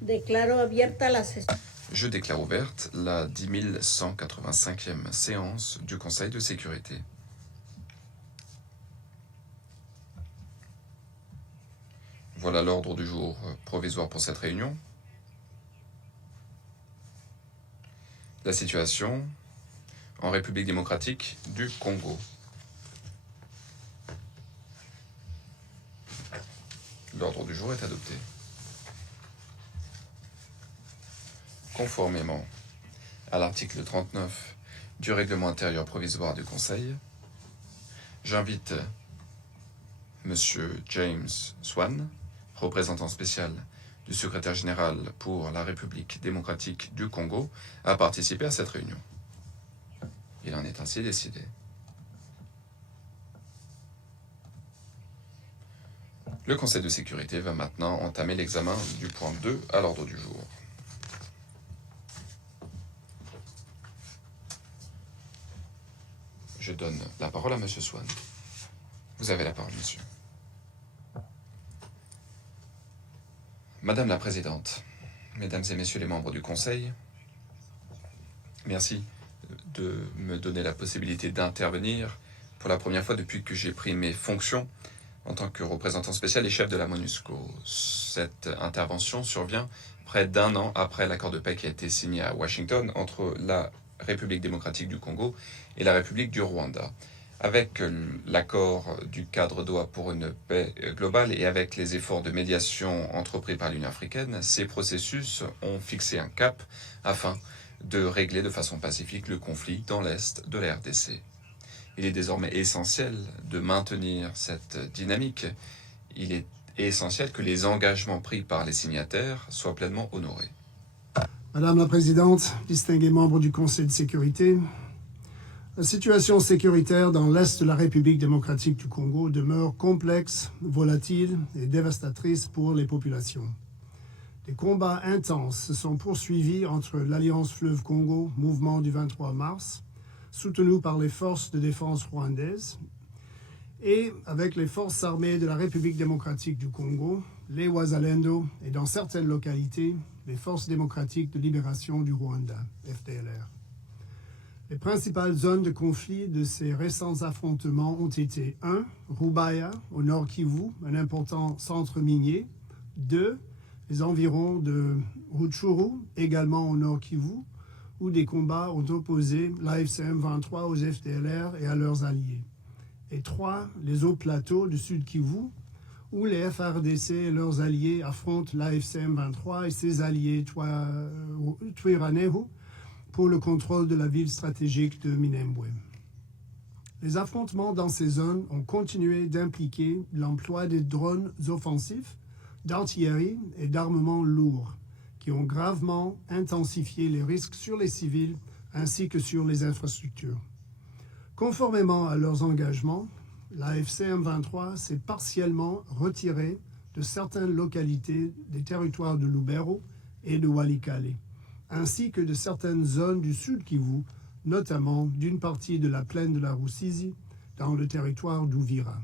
Declaro abierta la sesión. Je déclare ouverte la 10.185e séance du Conseil de sécurité. Voilà l'ordre du jour provisoire pour cette réunion. La situation en République démocratique du Congo. L'ordre du jour est adopté. Conformément à l'article 39 du règlement intérieur provisoire du Conseil, j'invite M. James Swan, représentant spécial du secrétaire général pour la République démocratique du Congo, à participer à cette réunion. Il en est ainsi décidé. Le Conseil de sécurité va maintenant entamer l'examen du point 2 à l'ordre du jour. Je donne la parole à M. Swan. Vous avez la parole, monsieur. Madame la Présidente, Mesdames et Messieurs les membres du Conseil, merci de me donner la possibilité d'intervenir pour la première fois depuis que j'ai pris mes fonctions en tant que représentant spécial et chef de la MONUSCO. Cette intervention survient près d'un an après l'accord de paix qui a été signé à Washington entre la République démocratique du Congo et la République du Rwanda. Avec l'accord du cadre Doha pour une paix globale et avec les efforts de médiation entrepris par l'Union africaine, ces processus ont fixé un cap afin de régler de façon pacifique le conflit dans l'est de la RDC. Il est désormais essentiel de maintenir cette dynamique. Il est essentiel que les engagements pris par les signataires soient pleinement honorés. Madame la Présidente, distingués membres du Conseil de sécurité, la situation sécuritaire dans l'Est de la République démocratique du Congo demeure complexe, volatile et dévastatrice pour les populations. Des combats intenses se sont poursuivis entre l'Alliance Fleuve Congo, mouvement du 23 mars, soutenu par les forces de défense rwandaises, et avec les forces armées de la République démocratique du Congo, les Wazalendo, et dans certaines localités, les forces démocratiques de libération du Rwanda, FDLR. Les principales zones de conflit de ces récents affrontements ont été 1. Rubaya, au nord Kivu, un important centre minier. 2. Les environs de Rutshuru, également au nord Kivu, où des combats ont opposé l'AFCM 23 aux FDLR et à leurs alliés. Et 3. Les hauts plateaux du sud Kivu, où les FRDC et leurs alliés affrontent l'AFCM 23 et ses alliés Twiraneho, pour le contrôle de la ville stratégique de Minembwe. Les affrontements dans ces zones ont continué d'impliquer l'emploi des drones offensifs, d'artillerie et d'armements lourds, qui ont gravement intensifié les risques sur les civils ainsi que sur les infrastructures. Conformément à leurs engagements, la FCM 23 s'est partiellement retirée de certaines localités des territoires de Lubero et de Walikale, ainsi que de certaines zones du sud Kivu, notamment d'une partie de la plaine de la Rusizi, dans le territoire d'Uvira.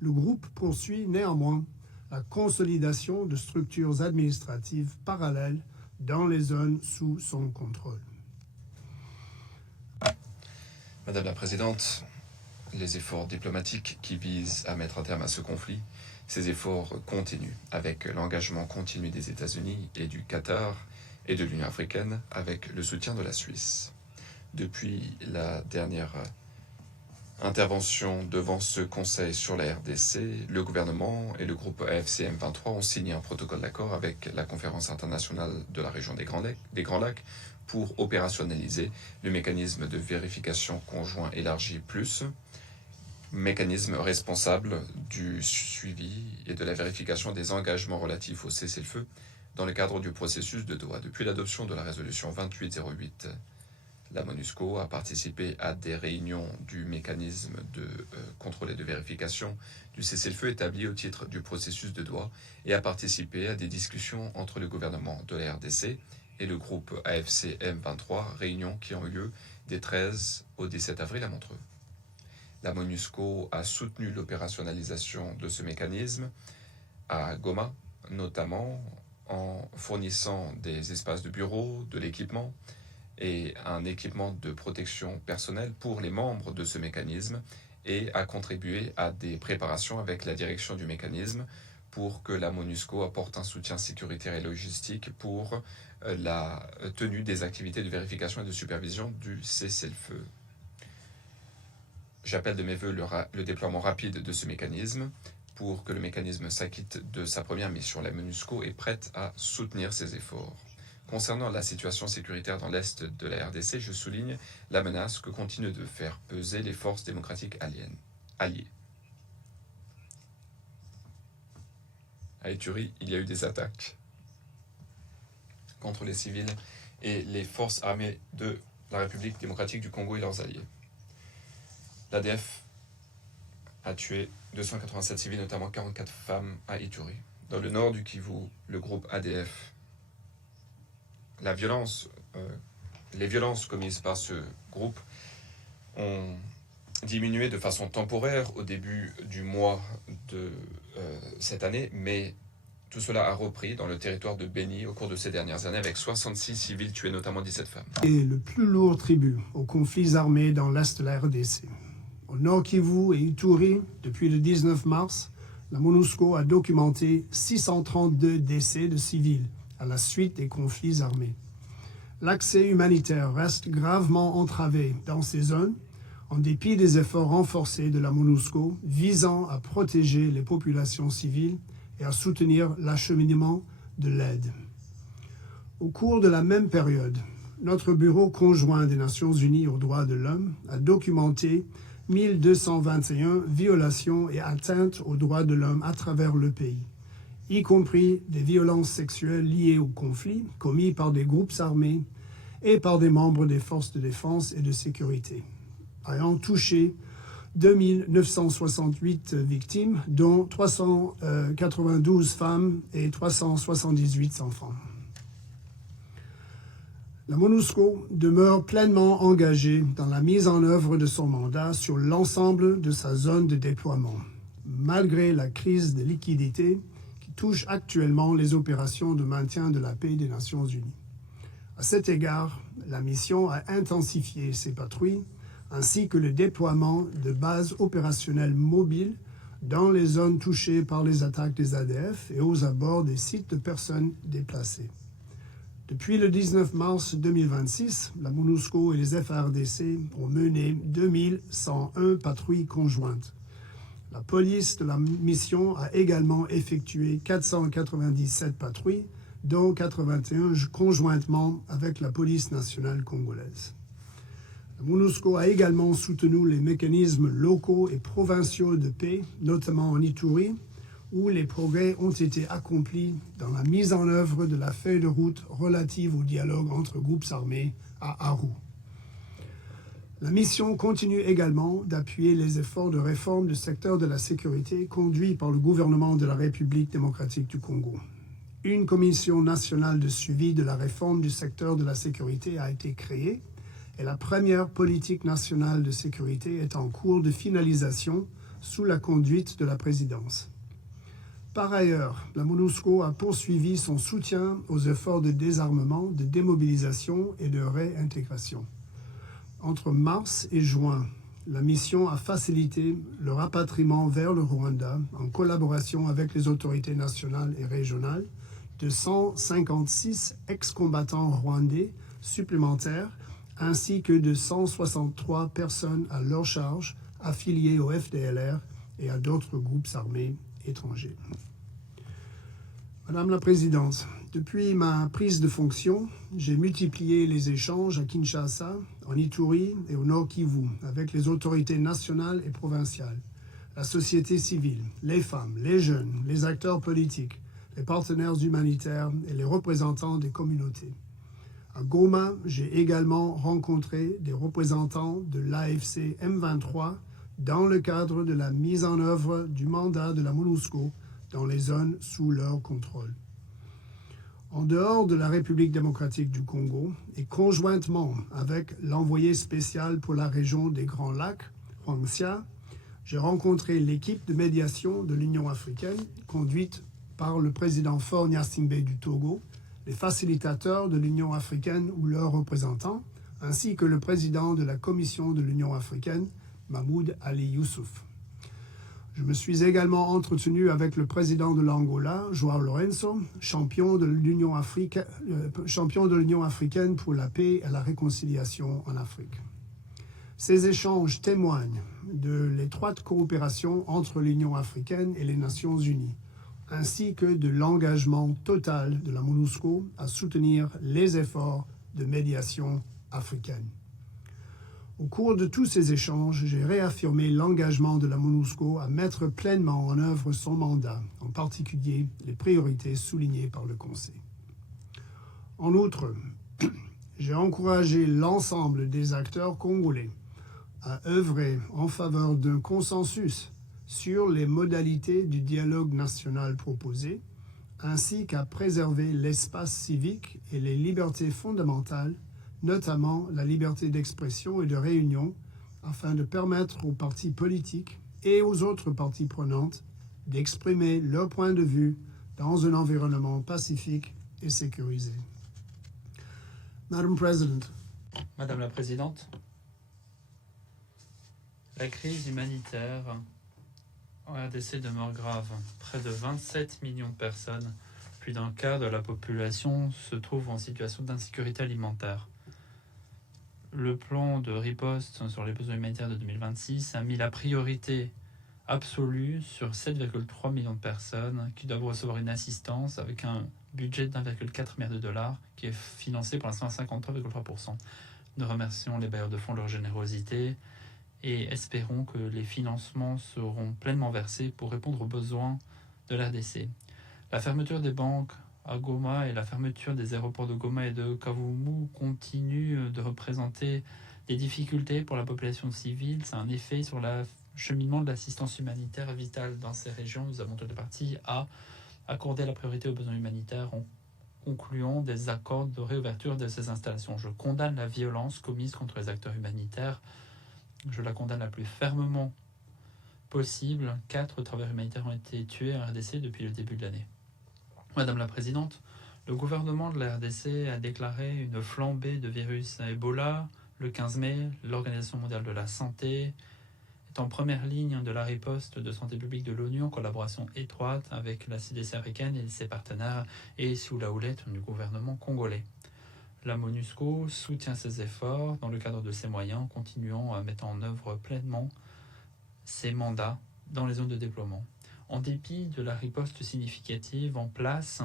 Le groupe poursuit néanmoins la consolidation de structures administratives parallèles dans les zones sous son contrôle. Madame la Présidente, les efforts diplomatiques qui visent à mettre un terme à ce conflit, ces efforts continuent avec l'engagement continu des États-Unis et du Qatar et de l'Union africaine avec le soutien de la Suisse. Depuis la dernière intervention devant ce Conseil sur la RDC, le gouvernement et le groupe AFCM 23 ont signé un protocole d'accord avec la Conférence internationale de la région des Grands Lacs pour opérationnaliser le mécanisme de vérification conjoint élargi plus, mécanisme responsable du suivi et de la vérification des engagements relatifs au cessez-le-feu dans le cadre du processus de Doha. Depuis l'adoption de la résolution 2808, la MONUSCO a participé à des réunions du mécanisme de contrôle et de vérification du cessez-le-feu établi au titre du processus de Doha et a participé à des discussions entre le gouvernement de la RDC et le groupe AFC M23, réunions qui ont eu lieu des 13 au 17 avril à Montreux. La MONUSCO a soutenu l'opérationnalisation de ce mécanisme à Goma, notamment en fournissant des espaces de bureau, de l'équipement et un équipement de protection personnelle pour les membres de ce mécanisme et a contribué à des préparations avec la direction du mécanisme pour que la MONUSCO apporte un soutien sécuritaire et logistique pour la tenue des activités de vérification et de supervision du cessez-le-feu. J'appelle de mes voeux le déploiement rapide de ce mécanisme pour que le mécanisme s'acquitte de sa première mission. La MONUSCO est prête à soutenir ses efforts. Concernant la situation sécuritaire dans l'Est de la RDC, je souligne la menace que continuent de faire peser les forces démocratiques alliées. À Ituri, il y a eu des attaques contre les civils et les forces armées de la République démocratique du Congo et leurs alliés. L'ADF a tué 287 civils, notamment 44 femmes à Ituri. Dans le nord du Kivu, le groupe ADF, les violences commises par ce groupe ont diminué de façon temporaire au début du mois de cette année, mais tout cela a repris dans le territoire de Beni au cours de ces dernières années avec 66 civils tués, notamment 17 femmes. Et le plus lourd tribut aux conflits armés dans l'Est de la RDC. Au Nord Kivu et Ituri, depuis le 19 mars, la MONUSCO a documenté 632 décès de civils à la suite des conflits armés. L'accès humanitaire reste gravement entravé dans ces zones, en dépit des efforts renforcés de la MONUSCO visant à protéger les populations civiles et à soutenir l'acheminement de l'aide. Au cours de la même période, notre Bureau conjoint des Nations Unies aux droits de l'homme a documenté 1221 violations et atteintes aux droits de l'homme à travers le pays, y compris des violences sexuelles liées au conflit commis par des groupes armés et par des membres des forces de défense et de sécurité, ayant touché 2968 victimes, dont 392 femmes et 378 enfants. La MONUSCO demeure pleinement engagée dans la mise en œuvre de son mandat sur l'ensemble de sa zone de déploiement, malgré la crise de liquidité qui touche actuellement les opérations de maintien de la paix des Nations Unies. À cet égard, la mission a intensifié ses patrouilles ainsi que le déploiement de bases opérationnelles mobiles dans les zones touchées par les attaques des ADF et aux abords des sites de personnes déplacées. Depuis le 19 mars 2026, la MONUSCO et les FARDC ont mené 2101 patrouilles conjointes. La police de la mission a également effectué 497 patrouilles, dont 81 conjointement avec la police nationale congolaise. La MONUSCO a également soutenu les mécanismes locaux et provinciaux de paix, notamment en Ituri, où les progrès ont été accomplis dans la mise en œuvre de la feuille de route relative au dialogue entre groupes armés à Aru. La mission continue également d'appuyer les efforts de réforme du secteur de la sécurité conduits par le gouvernement de la République démocratique du Congo. Une commission nationale de suivi de la réforme du secteur de la sécurité a été créée et la première politique nationale de sécurité est en cours de finalisation sous la conduite de la présidence. Par ailleurs, la MONUSCO a poursuivi son soutien aux efforts de désarmement, de démobilisation et de réintégration. Entre mars et juin, la mission a facilité le rapatriement vers le Rwanda en collaboration avec les autorités nationales et régionales de 156 ex-combattants rwandais supplémentaires ainsi que de 163 personnes à leur charge affiliées au FDLR et à d'autres groupes armés étrangers. Madame la Présidente, depuis ma prise de fonction, j'ai multiplié les échanges à Kinshasa, en Ituri et au Nord Kivu avec les autorités nationales et provinciales, la société civile, les femmes, les jeunes, les acteurs politiques, les partenaires humanitaires et les représentants des communautés. À Goma, j'ai également rencontré des représentants de l'AFC M23 dans le cadre de la mise en œuvre du mandat de la MONUSCO dans les zones sous leur contrôle. En dehors de la République démocratique du Congo et conjointement avec l'envoyé spécial pour la région des Grands Lacs, Huang Xia, j'ai rencontré l'équipe de médiation de l'Union africaine conduite par le président Faure Gnassingbé du Togo les facilitateurs de l'Union africaine ou leurs représentants, ainsi que le président de la Commission de l'Union africaine, Mahmoud Ali Youssouf. Je me suis également entretenu avec le président de l'Angola, João Lourenço, champion de l'Union africaine pour la paix et la réconciliation en Afrique. Ces échanges témoignent de l'étroite coopération entre l'Union africaine et les Nations unies, ainsi que de l'engagement total de la MONUSCO à soutenir les efforts de médiation africaine. Au cours de tous ces échanges, j'ai réaffirmé l'engagement de la MONUSCO à mettre pleinement en œuvre son mandat, en particulier les priorités soulignées par le Conseil. En outre, j'ai encouragé l'ensemble des acteurs congolais à œuvrer en faveur d'un consensus sur les modalités du dialogue national proposé, ainsi qu'à préserver l'espace civique et les libertés fondamentales, notamment la liberté d'expression et de réunion, afin de permettre aux partis politiques et aux autres parties prenantes d'exprimer leur point de vue dans un environnement pacifique et sécurisé. Madam President. Madame la Présidente, la crise humanitaire en RDC demeure grave. Près de 27 millions de personnes, plus d'un quart de la population, se trouvent en situation d'insécurité alimentaire. Le plan de riposte sur les besoins humanitaires de 2026 a mis la priorité absolue sur 7,3 millions de personnes qui doivent recevoir une assistance avec un budget d'1,4 milliard de dollars qui est financé pour l'instant à 53,3%. Nous remercions les bailleurs de fonds de leur générosité et espérons que les financements seront pleinement versés pour répondre aux besoins de l'RDC. La fermeture des banques à Goma et la fermeture des aéroports de Goma et de Kavumu continuent de représenter des difficultés pour la population civile. C'est un effet sur l'acheminement de l'assistance humanitaire vitale dans ces régions. Nous avons toutes les parties à accorder la priorité aux besoins humanitaires en concluant des accords de réouverture de ces installations. Je condamne la violence commise contre les acteurs humanitaires. Je la condamne la plus fermement possible. 4 travailleurs humanitaires ont été tués en RDC depuis le début de l'année. Madame la Présidente, le gouvernement de la RDC a déclaré une flambée de virus à Ebola le 15 mai. L'Organisation mondiale de la santé est en première ligne de la riposte de santé publique de l'ONU en collaboration étroite avec la CDC africaine et ses partenaires et sous la houlette du gouvernement congolais. La MONUSCO soutient ces efforts dans le cadre de ses moyens, continuant à mettre en œuvre pleinement ses mandats dans les zones de déploiement. En dépit de la riposte significative en place,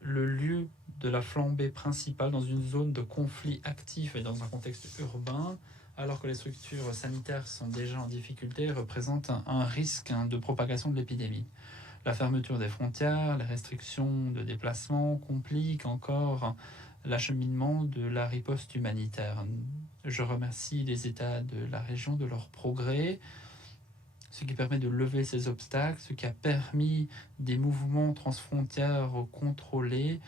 le lieu de la flambée principale dans une zone de conflit actif et dans un contexte urbain, alors que les structures sanitaires sont déjà en difficulté, représente un risque de propagation de l'épidémie. La fermeture des frontières, les restrictions de déplacement compliquent encore l'acheminement de la riposte humanitaire. Je remercie les États de la région de leur progrès, ce qui permet de lever ces obstacles, ce qui a permis des mouvements transfrontières contrôlés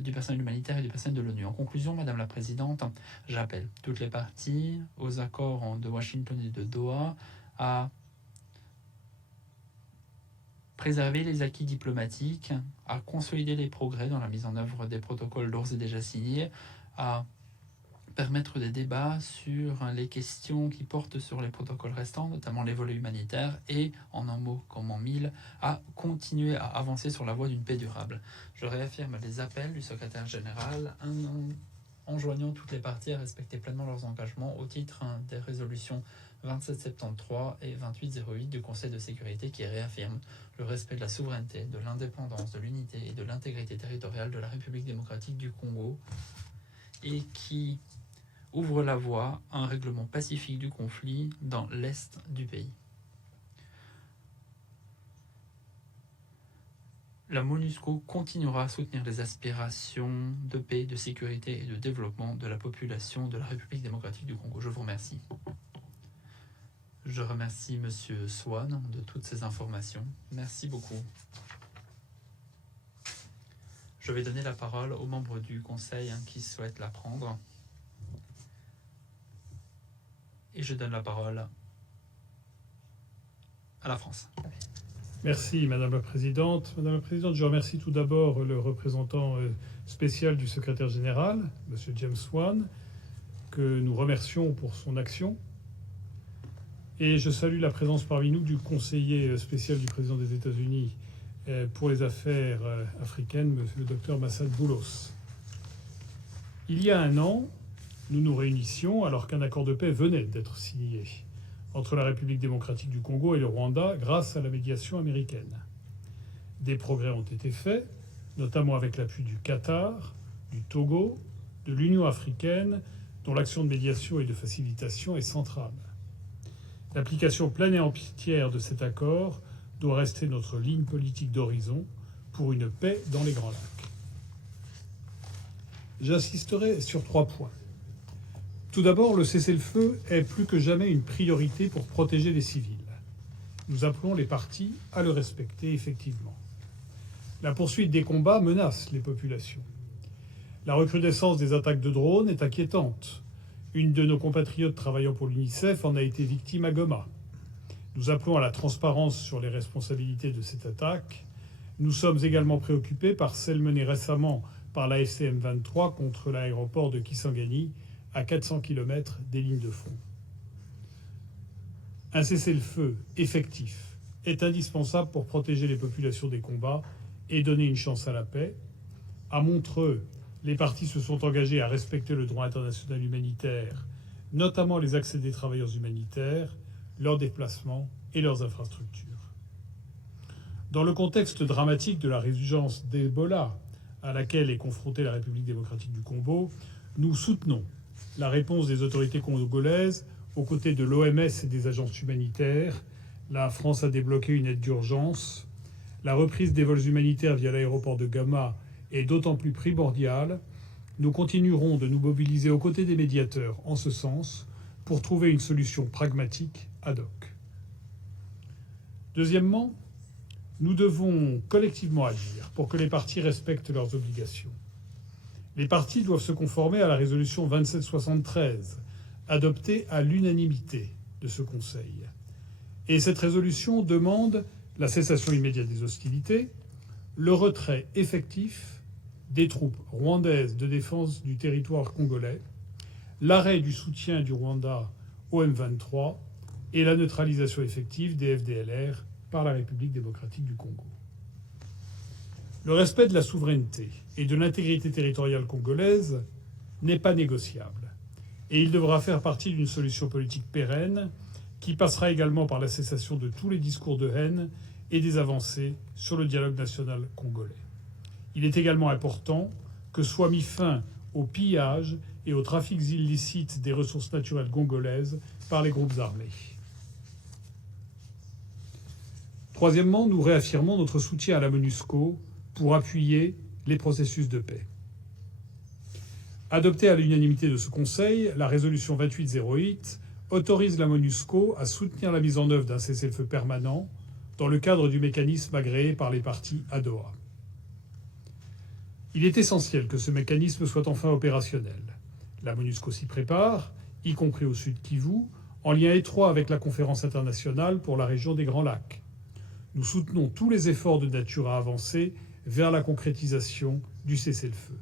du personnel humanitaire et du personnel de l'ONU. En conclusion, Madame la Présidente, j'appelle toutes les parties aux accords de Washington et de Doha à préserver les acquis diplomatiques, à consolider les progrès dans la mise en œuvre des protocoles d'ores et déjà signés, à permettre des débats sur les questions qui portent sur les protocoles restants, notamment les volets humanitaires, et, en un mot comme en mille, à continuer à avancer sur la voie d'une paix durable. Je réaffirme les appels du secrétaire général enjoignant toutes les parties à respecter pleinement leurs engagements au titre des résolutions 2773 et 2808 du Conseil de sécurité qui réaffirment le respect de la souveraineté, de l'indépendance, de l'unité et de l'intégrité territoriale de la République démocratique du Congo et qui ouvre la voie à un règlement pacifique du conflit dans l'est du pays. La MONUSCO continuera à soutenir les aspirations de paix, de sécurité et de développement de la population de la République démocratique du Congo. Je vous remercie. Je remercie Monsieur Swan de toutes ces informations. Merci beaucoup. Je vais donner la parole aux membres du Conseil qui souhaitent la prendre. Et je donne la parole à la France. Merci Madame la Présidente. Madame la Présidente, je remercie tout d'abord le représentant spécial du secrétaire général, Monsieur James Swan, que nous remercions pour son action. Et je salue la présence parmi nous du conseiller spécial du président des États-Unis pour les affaires africaines, Monsieur le docteur Massad Boulos. Il y a un an, nous nous réunissions alors qu'un accord de paix venait d'être signé entre la République démocratique du Congo et le Rwanda grâce à la médiation américaine. Des progrès ont été faits, notamment avec l'appui du Qatar, du Togo, de l'Union africaine, dont l'action de médiation et de facilitation est centrale. L'application pleine et entière de cet accord doit rester notre ligne politique d'horizon pour une paix dans les Grands Lacs. J'insisterai sur 3 points. Tout d'abord, le cessez-le-feu est plus que jamais une priorité pour protéger les civils. Nous appelons les parties à le respecter effectivement. La poursuite des combats menace les populations. La recrudescence des attaques de drones est inquiétante. Une de nos compatriotes travaillant pour l'UNICEF en a été victime à Goma. Nous appelons à la transparence sur les responsabilités de cette attaque. Nous sommes également préoccupés par celle menée récemment par la FCM 23 contre l'aéroport de Kisangani, à 400 km des lignes de front. Un cessez-le-feu effectif est indispensable pour protéger les populations des combats et donner une chance à la paix. À Montreux, les parties se sont engagées à respecter le droit international humanitaire, notamment les accès des travailleurs humanitaires, leurs déplacements et leurs infrastructures. Dans le contexte dramatique de la résurgence d'Ebola à laquelle est confrontée la République démocratique du Congo, nous soutenons la réponse des autorités congolaises aux côtés de l'OMS et des agences humanitaires. La France a débloqué une aide d'urgence. La reprise des vols humanitaires via l'aéroport de Goma est d'autant plus primordiale. Nous continuerons de nous mobiliser aux côtés des médiateurs en ce sens pour trouver une solution pragmatique ad hoc. Deuxièmement, nous devons collectivement agir pour que les parties respectent leurs obligations. Les parties doivent se conformer à la résolution 2773, adoptée à l'unanimité de ce Conseil. Et cette résolution demande la cessation immédiate des hostilités, le retrait effectif des troupes rwandaises de défense du territoire congolais, l'arrêt du soutien du Rwanda au M23 et la neutralisation effective des FDLR par la République démocratique du Congo. Le respect de la souveraineté et de l'intégrité territoriale congolaise n'est pas négociable. Et il devra faire partie d'une solution politique pérenne qui passera également par la cessation de tous les discours de haine et des avancées sur le dialogue national congolais. Il est également important que soit mis fin au pillage et aux trafics illicites des ressources naturelles congolaises par les groupes armés. Troisièmement, nous réaffirmons notre soutien à la MONUSCO pour appuyer les processus de paix. Adoptée à l'unanimité de ce Conseil, la résolution 2808 autorise la MONUSCO à soutenir la mise en œuvre d'un cessez-le-feu permanent dans le cadre du mécanisme agréé par les parties à Doha. Il est essentiel que ce mécanisme soit enfin opérationnel. La MONUSCO s'y prépare, y compris au Sud Kivu, en lien étroit avec la conférence internationale pour la région des Grands Lacs. Nous soutenons tous les efforts de nature à avancer vers la concrétisation du cessez-le-feu.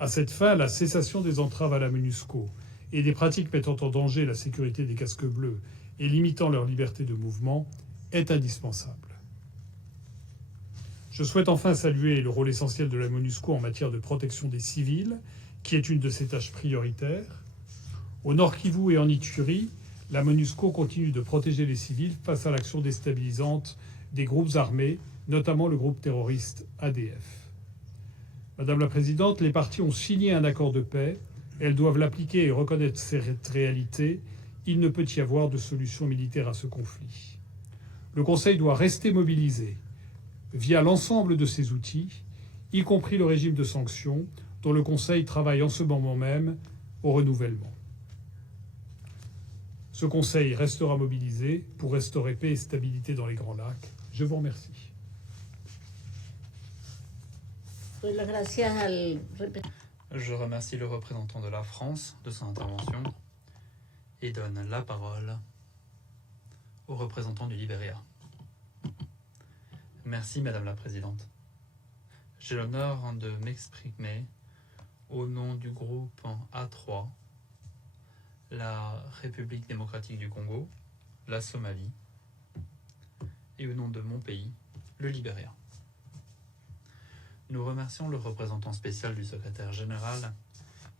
À cette fin, la cessation des entraves à la MONUSCO et des pratiques mettant en danger la sécurité des casques bleus et limitant leur liberté de mouvement est indispensable. Je souhaite enfin saluer le rôle essentiel de la MONUSCO en matière de protection des civils, qui est une de ses tâches prioritaires. Au Nord Kivu et en Ituri, la MONUSCO continue de protéger les civils face à l'action déstabilisante des groupes armés, notamment le groupe terroriste ADF. Madame la Présidente, les parties ont signé un accord de paix. Elles doivent l'appliquer et reconnaître cette réalité. Il ne peut y avoir de solution militaire à ce conflit. Le Conseil doit rester mobilisé via l'ensemble de ses outils, y compris le régime de sanctions, dont le Conseil travaille en ce moment même au renouvellement. Ce Conseil restera mobilisé pour restaurer paix et stabilité dans les Grands Lacs. Je vous remercie. Je remercie le représentant de la France de son intervention et donne la parole au représentant du Libéria. Merci Madame la Présidente. J'ai l'honneur de m'exprimer au nom du groupe A3, la République démocratique du Congo, la Somalie, et au nom de mon pays, le Libéria. Nous remercions le représentant spécial du secrétaire général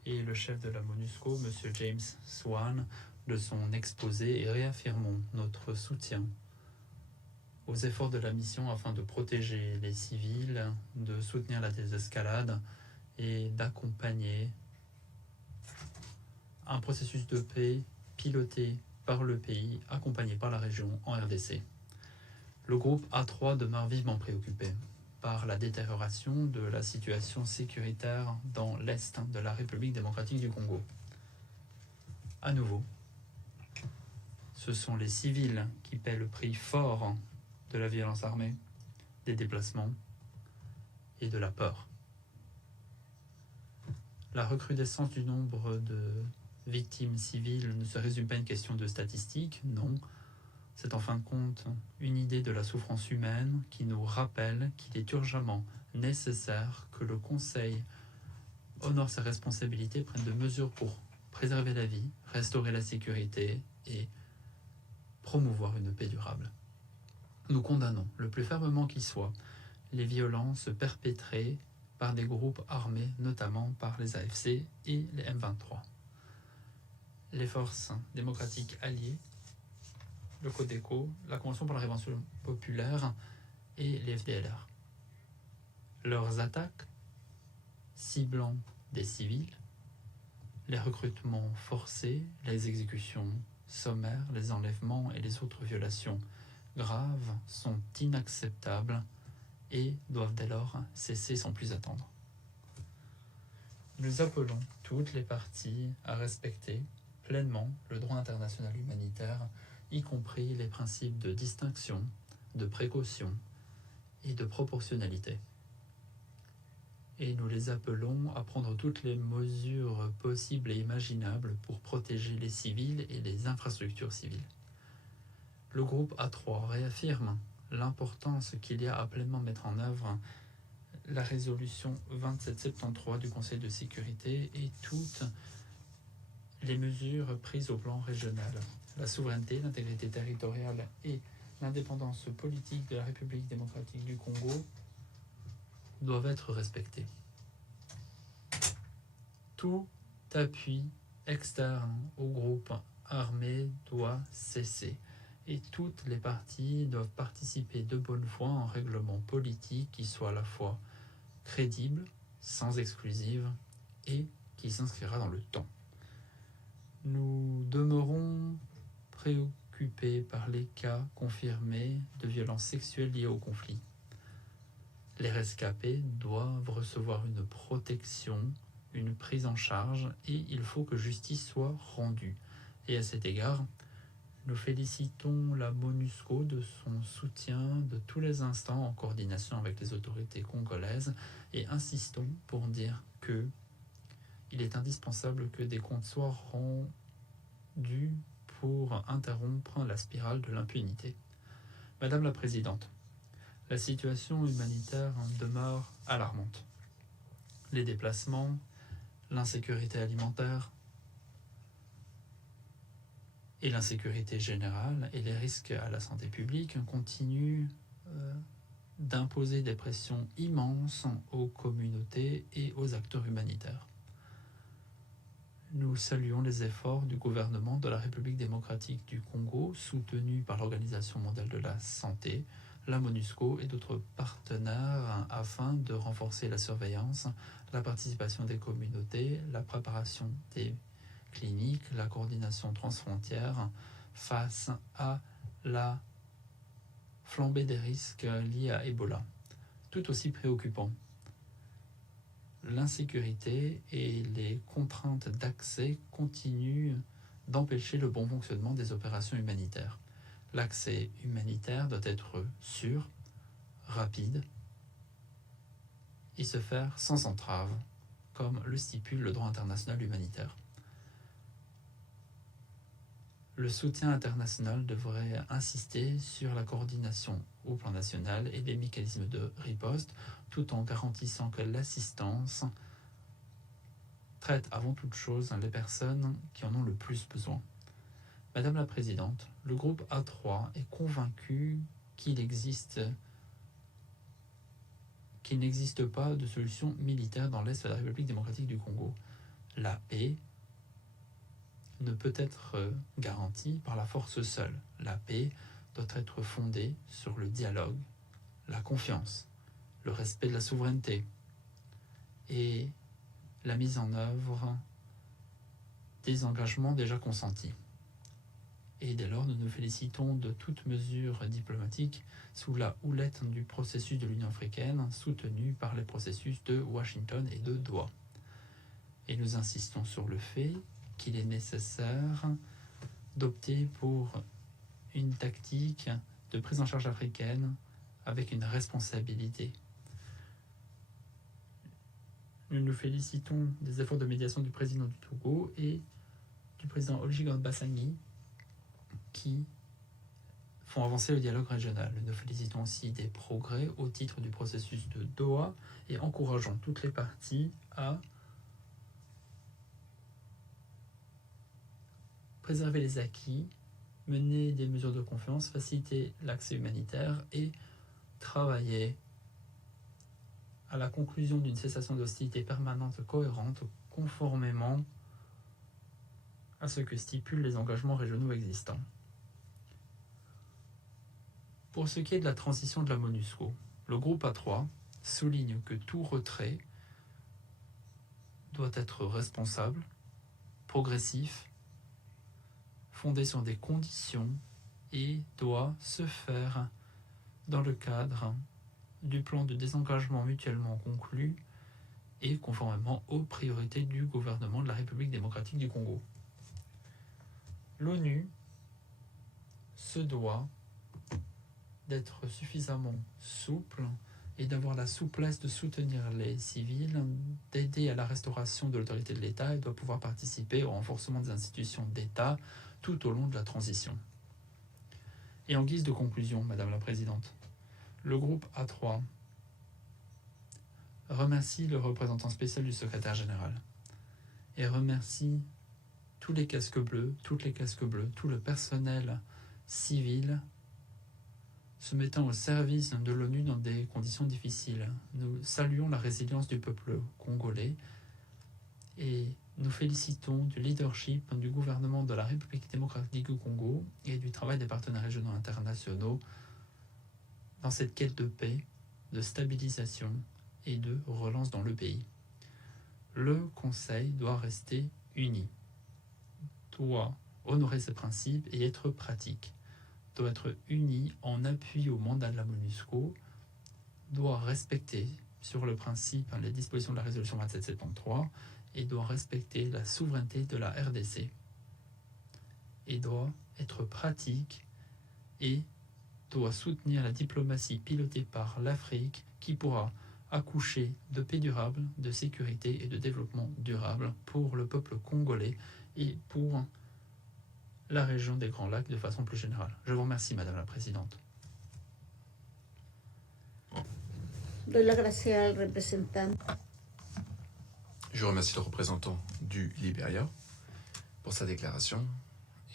et le chef de la MONUSCO, M. James Swan, de son exposé et réaffirmons notre soutien aux efforts de la mission afin de protéger les civils, de soutenir la désescalade et d'accompagner un processus de paix piloté par le pays, accompagné par la région en RDC. Le groupe A3 demeure vivement préoccupé par la détérioration de la situation sécuritaire dans l'Est de la République démocratique du Congo. À nouveau, ce sont les civils qui paient le prix fort de la violence armée, des déplacements et de la peur. La recrudescence du nombre de victimes civiles ne se résume pas à une question de statistiques, non. C'est en fin de compte une idée de la souffrance humaine qui nous rappelle qu'il est urgemment nécessaire que le Conseil honore ses responsabilités, prenne de mesures pour préserver la vie, restaurer la sécurité et promouvoir une paix durable. Nous condamnons, le plus fermement qu'il soit, les violences perpétrées par des groupes armés, notamment par les AFC et les M23. Les forces démocratiques alliées, le Codeco, la Convention pour la Révolution populaire et les FDLR. Leurs attaques, ciblant des civils, les recrutements forcés, les exécutions sommaires, les enlèvements et les autres violations graves sont inacceptables et doivent dès lors cesser sans plus attendre. Nous appelons toutes les parties à respecter pleinement le droit international humanitaire, y compris les principes de distinction, de précaution et de proportionnalité. Et nous les appelons à prendre toutes les mesures possibles et imaginables pour protéger les civils et les infrastructures civiles. Le groupe A3 réaffirme l'importance qu'il y a à pleinement mettre en œuvre la résolution 2773 du Conseil de sécurité et toutes les mesures prises au plan régional. La souveraineté, l'intégrité territoriale et l'indépendance politique de la République démocratique du Congo doivent être respectées. Tout appui externe au groupe armé doit cesser et toutes les parties doivent participer de bonne foi à un règlement politique qui soit à la fois crédible, sans exclusive et qui s'inscrira dans le temps. Nous demeurons préoccupés par les cas confirmés de violences sexuelles liées au conflit. Les rescapés doivent recevoir une protection, une prise en charge et il faut que justice soit rendue. Et à cet égard, nous félicitons la MONUSCO de son soutien de tous les instants en coordination avec les autorités congolaises et insistons pour dire que il est indispensable que des comptes soient rendus pour interrompre la spirale de l'impunité. Madame la Présidente, la situation humanitaire demeure alarmante. Les déplacements, l'insécurité alimentaire et l'insécurité générale et les risques à la santé publique continuent d'imposer des pressions immenses aux communautés et aux acteurs humanitaires. Nous saluons les efforts du gouvernement de la République démocratique du Congo, soutenu par l'Organisation mondiale de la santé, la MONUSCO et d'autres partenaires afin de renforcer la surveillance, la participation des communautés, la préparation des cliniques, la coordination transfrontière face à la flambée des risques liés à Ebola. Tout aussi préoccupant, l'insécurité et les contraintes d'accès continuent d'empêcher le bon fonctionnement des opérations humanitaires. L'accès humanitaire doit être sûr, rapide et se faire sans entrave, comme le stipule le droit international humanitaire. Le soutien international devrait insister sur la coordination au plan national et les mécanismes de riposte, tout en garantissant que l'assistance traite avant toute chose les personnes qui en ont le plus besoin. Madame la Présidente, le groupe A3 est convaincu qu'il n'existe pas de solution militaire dans l'Est de la République démocratique du Congo. La paix ne peut être garantie par la force seule. La paix doit être fondée sur le dialogue, la confiance, le respect de la souveraineté et la mise en œuvre des engagements déjà consentis. Et dès lors, nous nous félicitons de toute mesure diplomatique sous la houlette du processus de l'Union africaine, soutenu par les processus de Washington et de Doha. Et nous insistons sur le fait qu'il est nécessaire d'opter pour une tactique de prise en charge africaine avec une responsabilité. Nous nous félicitons des efforts de médiation du président du Togo et du président Olusegun Obasanjo qui font avancer le dialogue régional. Nous nous félicitons aussi des progrès au titre du processus de Doha et encourageons toutes les parties à préserver les acquis, mener des mesures de confiance, faciliter l'accès humanitaire et travailler à la conclusion d'une cessation d'hostilité permanente cohérente conformément à ce que stipulent les engagements régionaux existants. Pour ce qui est de la transition de la MONUSCO, le groupe A3 souligne que tout retrait doit être responsable, progressif, fondé sur des conditions et doit se faire dans le cadre du plan de désengagement mutuellement conclu et conformément aux priorités du gouvernement de la République démocratique du Congo. L'ONU se doit d'être suffisamment souple et d'avoir la souplesse de soutenir les civils, d'aider à la restauration de l'autorité de l'État et doit pouvoir participer au renforcement des institutions d'État tout au long de la transition. Et en guise de conclusion, Madame la Présidente, le groupe A3 remercie le représentant spécial du secrétaire général et remercie tous les casques bleus, toutes les casques bleues, tout le personnel civil se mettant au service de l'ONU dans des conditions difficiles. Nous saluons la résilience du peuple congolais et nous félicitons du leadership du gouvernement de la République démocratique du Congo et du travail des partenaires régionaux internationaux dans cette quête de paix, de stabilisation et de relance dans le pays. Le Conseil doit rester uni, doit honorer ses principes et être pratique, doit être uni en appui au mandat de la MONUSCO, doit respecter sur le principe les dispositions de la résolution 2773 et doit respecter la souveraineté de la RDC et doit être pratique et doit soutenir la diplomatie pilotée par l'Afrique qui pourra accoucher de paix durable, de sécurité et de développement durable pour le peuple congolais et pour la région des Grands Lacs de façon plus générale. Je vous remercie, Madame la Présidente. Doy la gracia al representante. Je remercie le représentant du Libéria pour sa déclaration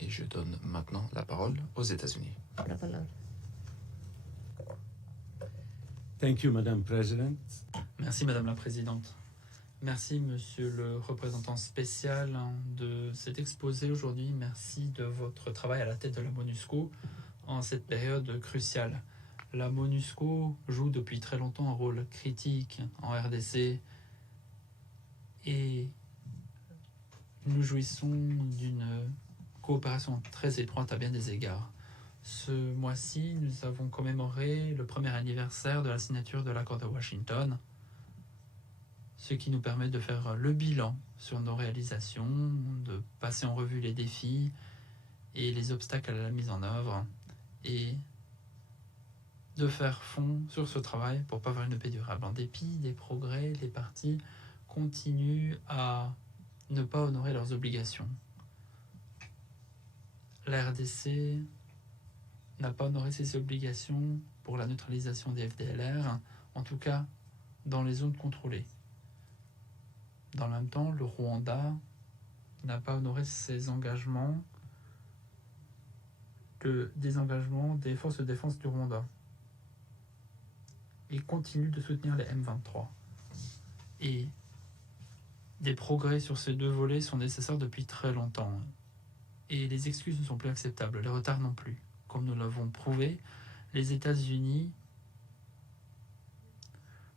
et je donne maintenant la parole aux États-Unis. La palabra. Thank you, Madam President. Merci, Madame la Présidente. Merci, Monsieur le représentant spécial de cet exposé aujourd'hui. Merci de votre travail à la tête de la MONUSCO en cette période cruciale. La MONUSCO joue depuis très longtemps un rôle critique en RDC et nous jouissons d'une coopération très étroite à bien des égards. Ce mois-ci, nous avons commémoré le premier anniversaire de la signature de l'accord de Washington, ce qui nous permet de faire le bilan sur nos réalisations, de passer en revue les défis et les obstacles à la mise en œuvre et de faire fond sur ce travail pour parvenir à une paix durable. En dépit des progrès, les parties continuent à ne pas honorer leurs obligations. la RDC n'a pas honoré ses obligations pour la neutralisation des FDLR, en tout cas dans les zones contrôlées. Dans le même temps, le Rwanda n'a pas honoré ses engagements, le désengagement des forces de défense du Rwanda. Il continue de soutenir les M23. Et des progrès sur ces deux volets sont nécessaires depuis très longtemps. Et les excuses ne sont plus acceptables, les retards non plus. Comme nous l'avons prouvé, les États-Unis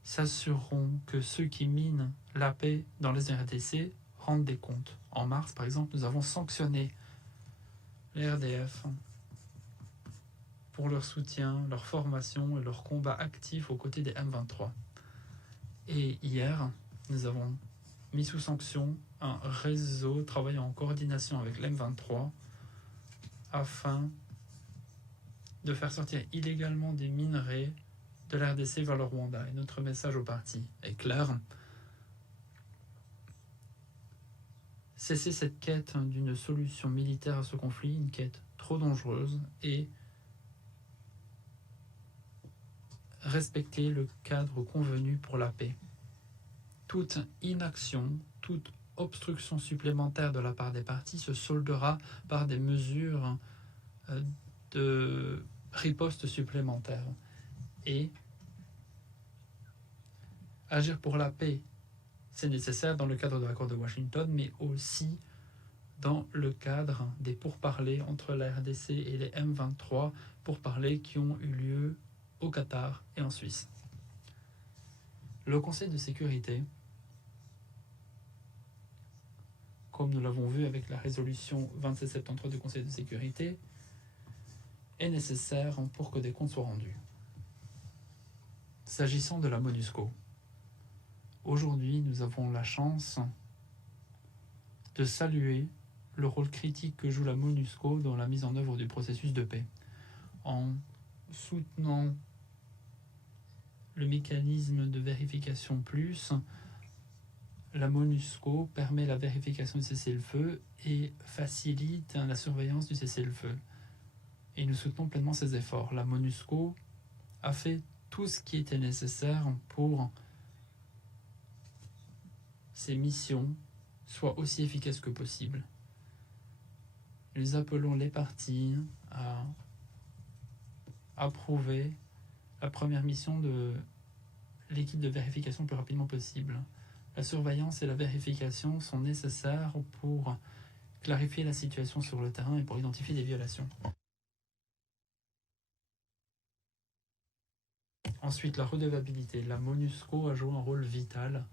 s'assureront que ceux qui minent la paix dans les RDC rendent des comptes. En mars, par exemple, nous avons sanctionné les RDF pour leur soutien, leur formation et leur combat actif aux côtés des M23. Et hier, nous avons mis sous sanction un réseau travaillant en coordination avec l'M23 afin de faire sortir illégalement des minerais de la RDC vers le Rwanda. Et notre message au parti est clair. Cesser cette quête d'une solution militaire à ce conflit, une quête trop dangereuse, et respecter le cadre convenu pour la paix. Toute inaction, toute obstruction supplémentaire de la part des partis se soldera par des mesures de riposte supplémentaire. Et agir pour la paix, c'est nécessaire dans le cadre de l'accord de Washington, mais aussi dans le cadre des pourparlers entre la RDC et les M23, pourparlers qui ont eu lieu au Qatar et en Suisse. Le Conseil de sécurité, comme nous l'avons vu avec la résolution 2773 du Conseil de sécurité, est nécessaire pour que des comptes soient rendus. S'agissant de la MONUSCO, aujourd'hui nous avons la chance de saluer le rôle critique que joue la MONUSCO dans la mise en œuvre du processus de paix, en soutenant le mécanisme de vérification plus. La MONUSCO permet la vérification du cessez-le-feu et facilite la surveillance du cessez-le-feu. Et nous soutenons pleinement ces efforts. La MONUSCO a fait tout ce qui était nécessaire pour ces missions soient aussi efficaces que possible. Nous appelons les parties à approuver la première mission de l'équipe de vérification le plus rapidement possible. La surveillance et la vérification sont nécessaires pour clarifier la situation sur le terrain et pour identifier des violations. Ensuite, la redevabilité. La MONUSCO a joué un rôle vital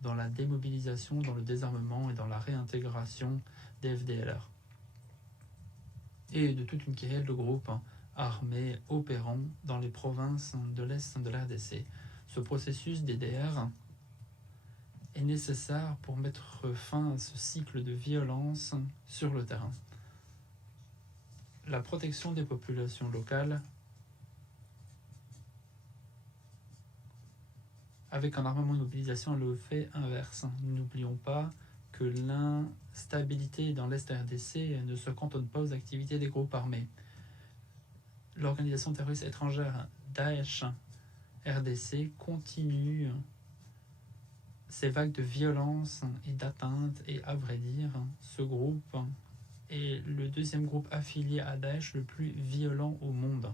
dans la démobilisation, dans le désarmement et dans la réintégration des FDLR et de toute une kyrielle de groupes armés opérant dans les provinces de l'Est de la RDC. Ce processus DDR est nécessaire pour mettre fin à ce cycle de violence sur le terrain. La protection des populations locales avec un armement et une mobilisation, le fait inverse. N'oublions pas que l'instabilité dans l'Est RDC ne se cantonne pas aux activités des groupes armés. L'organisation terroriste étrangère Daesh RDC continue ces vagues de violence et d'atteinte, et à vrai dire, ce groupe est le deuxième groupe affilié à Daesh le plus violent au monde.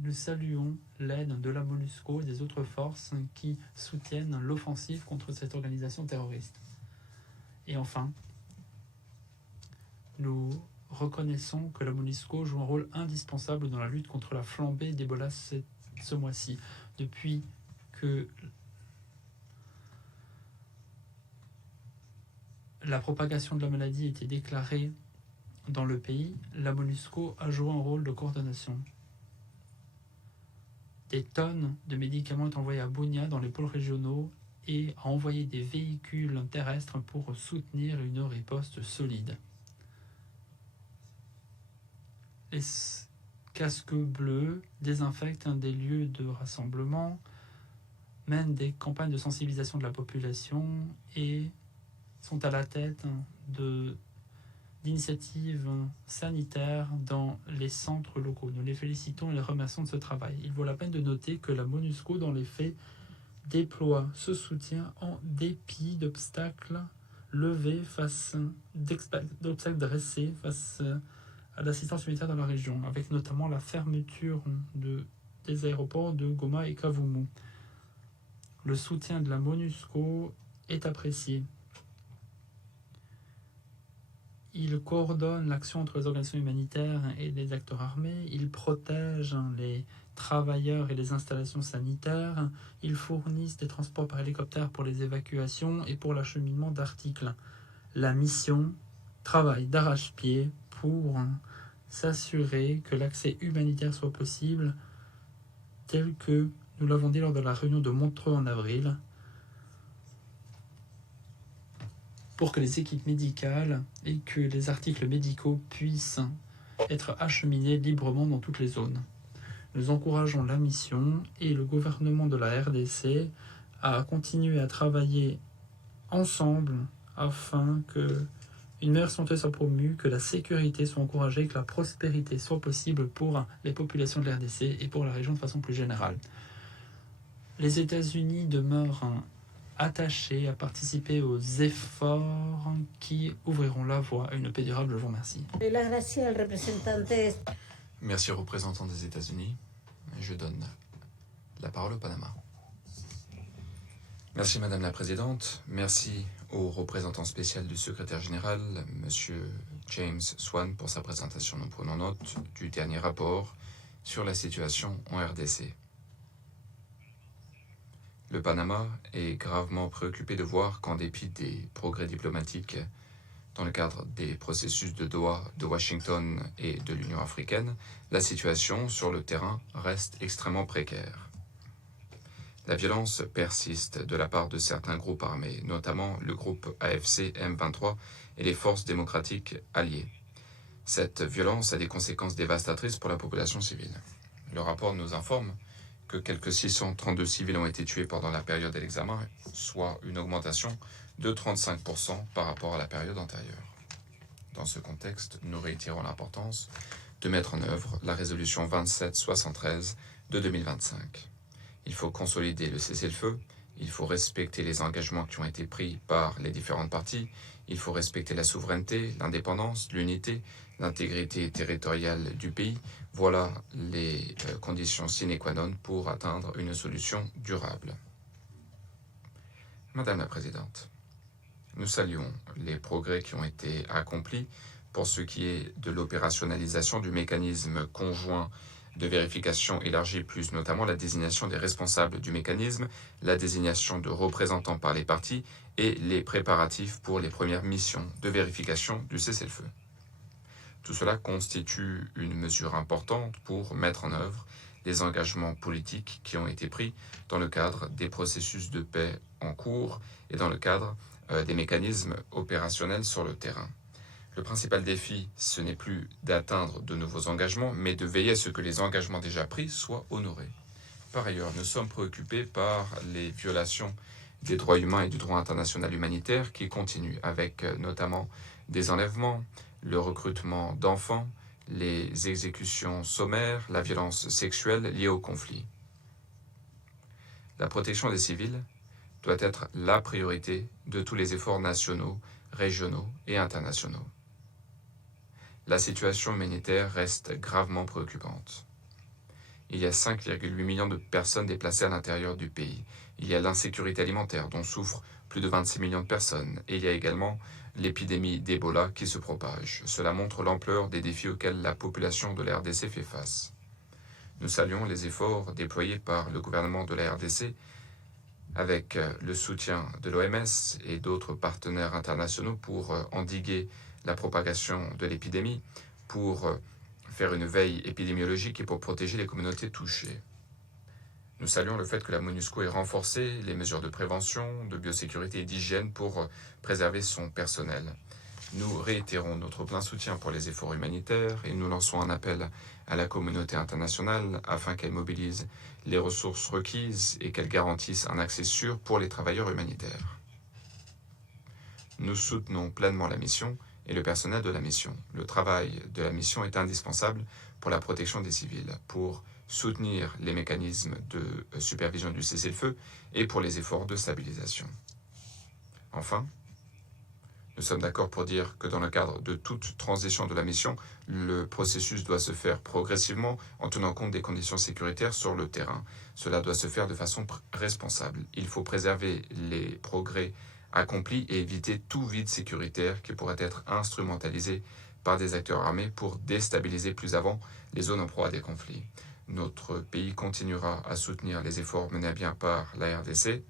Nous saluons l'aide de la MONUSCO et des autres forces qui soutiennent l'offensive contre cette organisation terroriste. Et enfin, nous reconnaissons que la MONUSCO joue un rôle indispensable dans la lutte contre la flambée d'Ebola ce mois-ci. Depuis que la propagation de la maladie a été déclarée dans le pays, la MONUSCO a joué un rôle de coordination. Des tonnes de médicaments sont envoyés à Bunia dans les pôles régionaux et a envoyé des véhicules terrestres pour soutenir une riposte solide. Les casques bleus désinfectent des lieux de rassemblement, mènent des campagnes de sensibilisation de la population et sont à la tête de d'initiatives sanitaires dans les centres locaux. Nous les félicitons et les remercions de ce travail. Il vaut la peine de noter que la MONUSCO, dans les faits, déploie ce soutien en dépit d'obstacles levés d'obstacles dressés face à l'assistance humanitaire dans la région, avec notamment la fermeture des aéroports de Goma et Kavumu. Le soutien de la MONUSCO est apprécié. Il coordonne l'action entre les organisations humanitaires et les acteurs armés. Il protège les travailleurs et les installations sanitaires. Ils fournissent des transports par hélicoptère pour les évacuations et pour l'acheminement d'articles. La mission travaille d'arrache-pied pour s'assurer que l'accès humanitaire soit possible, tel que nous l'avons dit lors de la réunion de Montreux en avril, pour que les équipes médicales et que les articles médicaux puissent être acheminés librement dans toutes les zones. Nous encourageons la mission et le gouvernement de la RDC à continuer à travailler ensemble afin que une meilleure santé soit promue, que la sécurité soit encouragée, que la prospérité soit possible pour les populations de la RDC et pour la région de façon plus générale. Les États-Unis demeurent attachés à participer aux efforts qui ouvriront la voie à une paix durable. Je vous remercie. Merci aux représentants des États-Unis. Je donne la parole au Panama. Merci Madame la Présidente. Merci au représentant spécial du secrétaire général, Monsieur James Swan, pour sa présentation. Nous prenons note du dernier rapport sur la situation en RDC. Le Panama est gravement préoccupé de voir qu'en dépit des progrès diplomatiques dans le cadre des processus de Doha, de Washington et de l'Union africaine, la situation sur le terrain reste extrêmement précaire. La violence persiste de la part de certains groupes armés, notamment le groupe AFC M23 et les forces démocratiques alliées. Cette violence a des conséquences dévastatrices pour la population civile. Le rapport nous informe que quelques 632 civils ont été tués pendant la période de l'examen, soit une augmentation de 35% par rapport à la période antérieure. Dans ce contexte, nous réitérons l'importance de mettre en œuvre la résolution 2773 de 2025. Il faut consolider le cessez-le-feu, il faut respecter les engagements qui ont été pris par les différentes parties, il faut respecter la souveraineté, l'indépendance, l'unité, l'intégrité territoriale du pays. Voilà les conditions sine qua non pour atteindre une solution durable. Madame la Présidente, nous saluons les progrès qui ont été accomplis pour ce qui est de l'opérationnalisation du mécanisme conjoint de vérification élargie, plus notamment la désignation des responsables du mécanisme, la désignation de représentants par les partis et les préparatifs pour les premières missions de vérification du cessez-le-feu. Tout cela constitue une mesure importante pour mettre en œuvre les engagements politiques qui ont été pris dans le cadre des processus de paix en cours et dans le cadre des mécanismes opérationnels sur le terrain. Le principal défi, ce n'est plus d'atteindre de nouveaux engagements, mais de veiller à ce que les engagements déjà pris soient honorés. Par ailleurs, nous sommes préoccupés par les violations des droits humains et du droit international humanitaire qui continuent, avec notamment des enlèvements, le recrutement d'enfants, les exécutions sommaires, la violence sexuelle liée au conflit. La protection des civils doit être la priorité de tous les efforts nationaux, régionaux et internationaux. La situation humanitaire reste gravement préoccupante. Il y a 5,8 millions de personnes déplacées à l'intérieur du pays. Il y a l'insécurité alimentaire dont souffrent plus de 26 millions de personnes. Et il y a également l'épidémie d'Ebola qui se propage. Cela montre l'ampleur des défis auxquels la population de la RDC fait face. Nous saluons les efforts déployés par le gouvernement de la RDC avec le soutien de l'OMS et d'autres partenaires internationaux pour endiguer la propagation de l'épidémie, pour faire une veille épidémiologique et pour protéger les communautés touchées. Nous saluons le fait que la MONUSCO ait renforcé les mesures de prévention, de biosécurité et d'hygiène pour préserver son personnel. Nous réitérons notre plein soutien pour les efforts humanitaires et nous lançons un appel à la communauté internationale afin qu'elle mobilise les ressources requises et qu'elle garantisse un accès sûr pour les travailleurs humanitaires. Nous soutenons pleinement la mission et le personnel de la mission. Le travail de la mission est indispensable pour la protection des civils, pour soutenir les mécanismes de supervision du cessez-le-feu et pour les efforts de stabilisation. Enfin, nous sommes d'accord pour dire que dans le cadre de toute transition de la mission, le processus doit se faire progressivement en tenant compte des conditions sécuritaires sur le terrain. Cela doit se faire de façon responsable. Il faut préserver les progrès accomplis et éviter tout vide sécuritaire qui pourrait être instrumentalisé par des acteurs armés pour déstabiliser plus avant les zones en proie à des conflits. Notre pays continuera à soutenir les efforts menés à bien par la RDC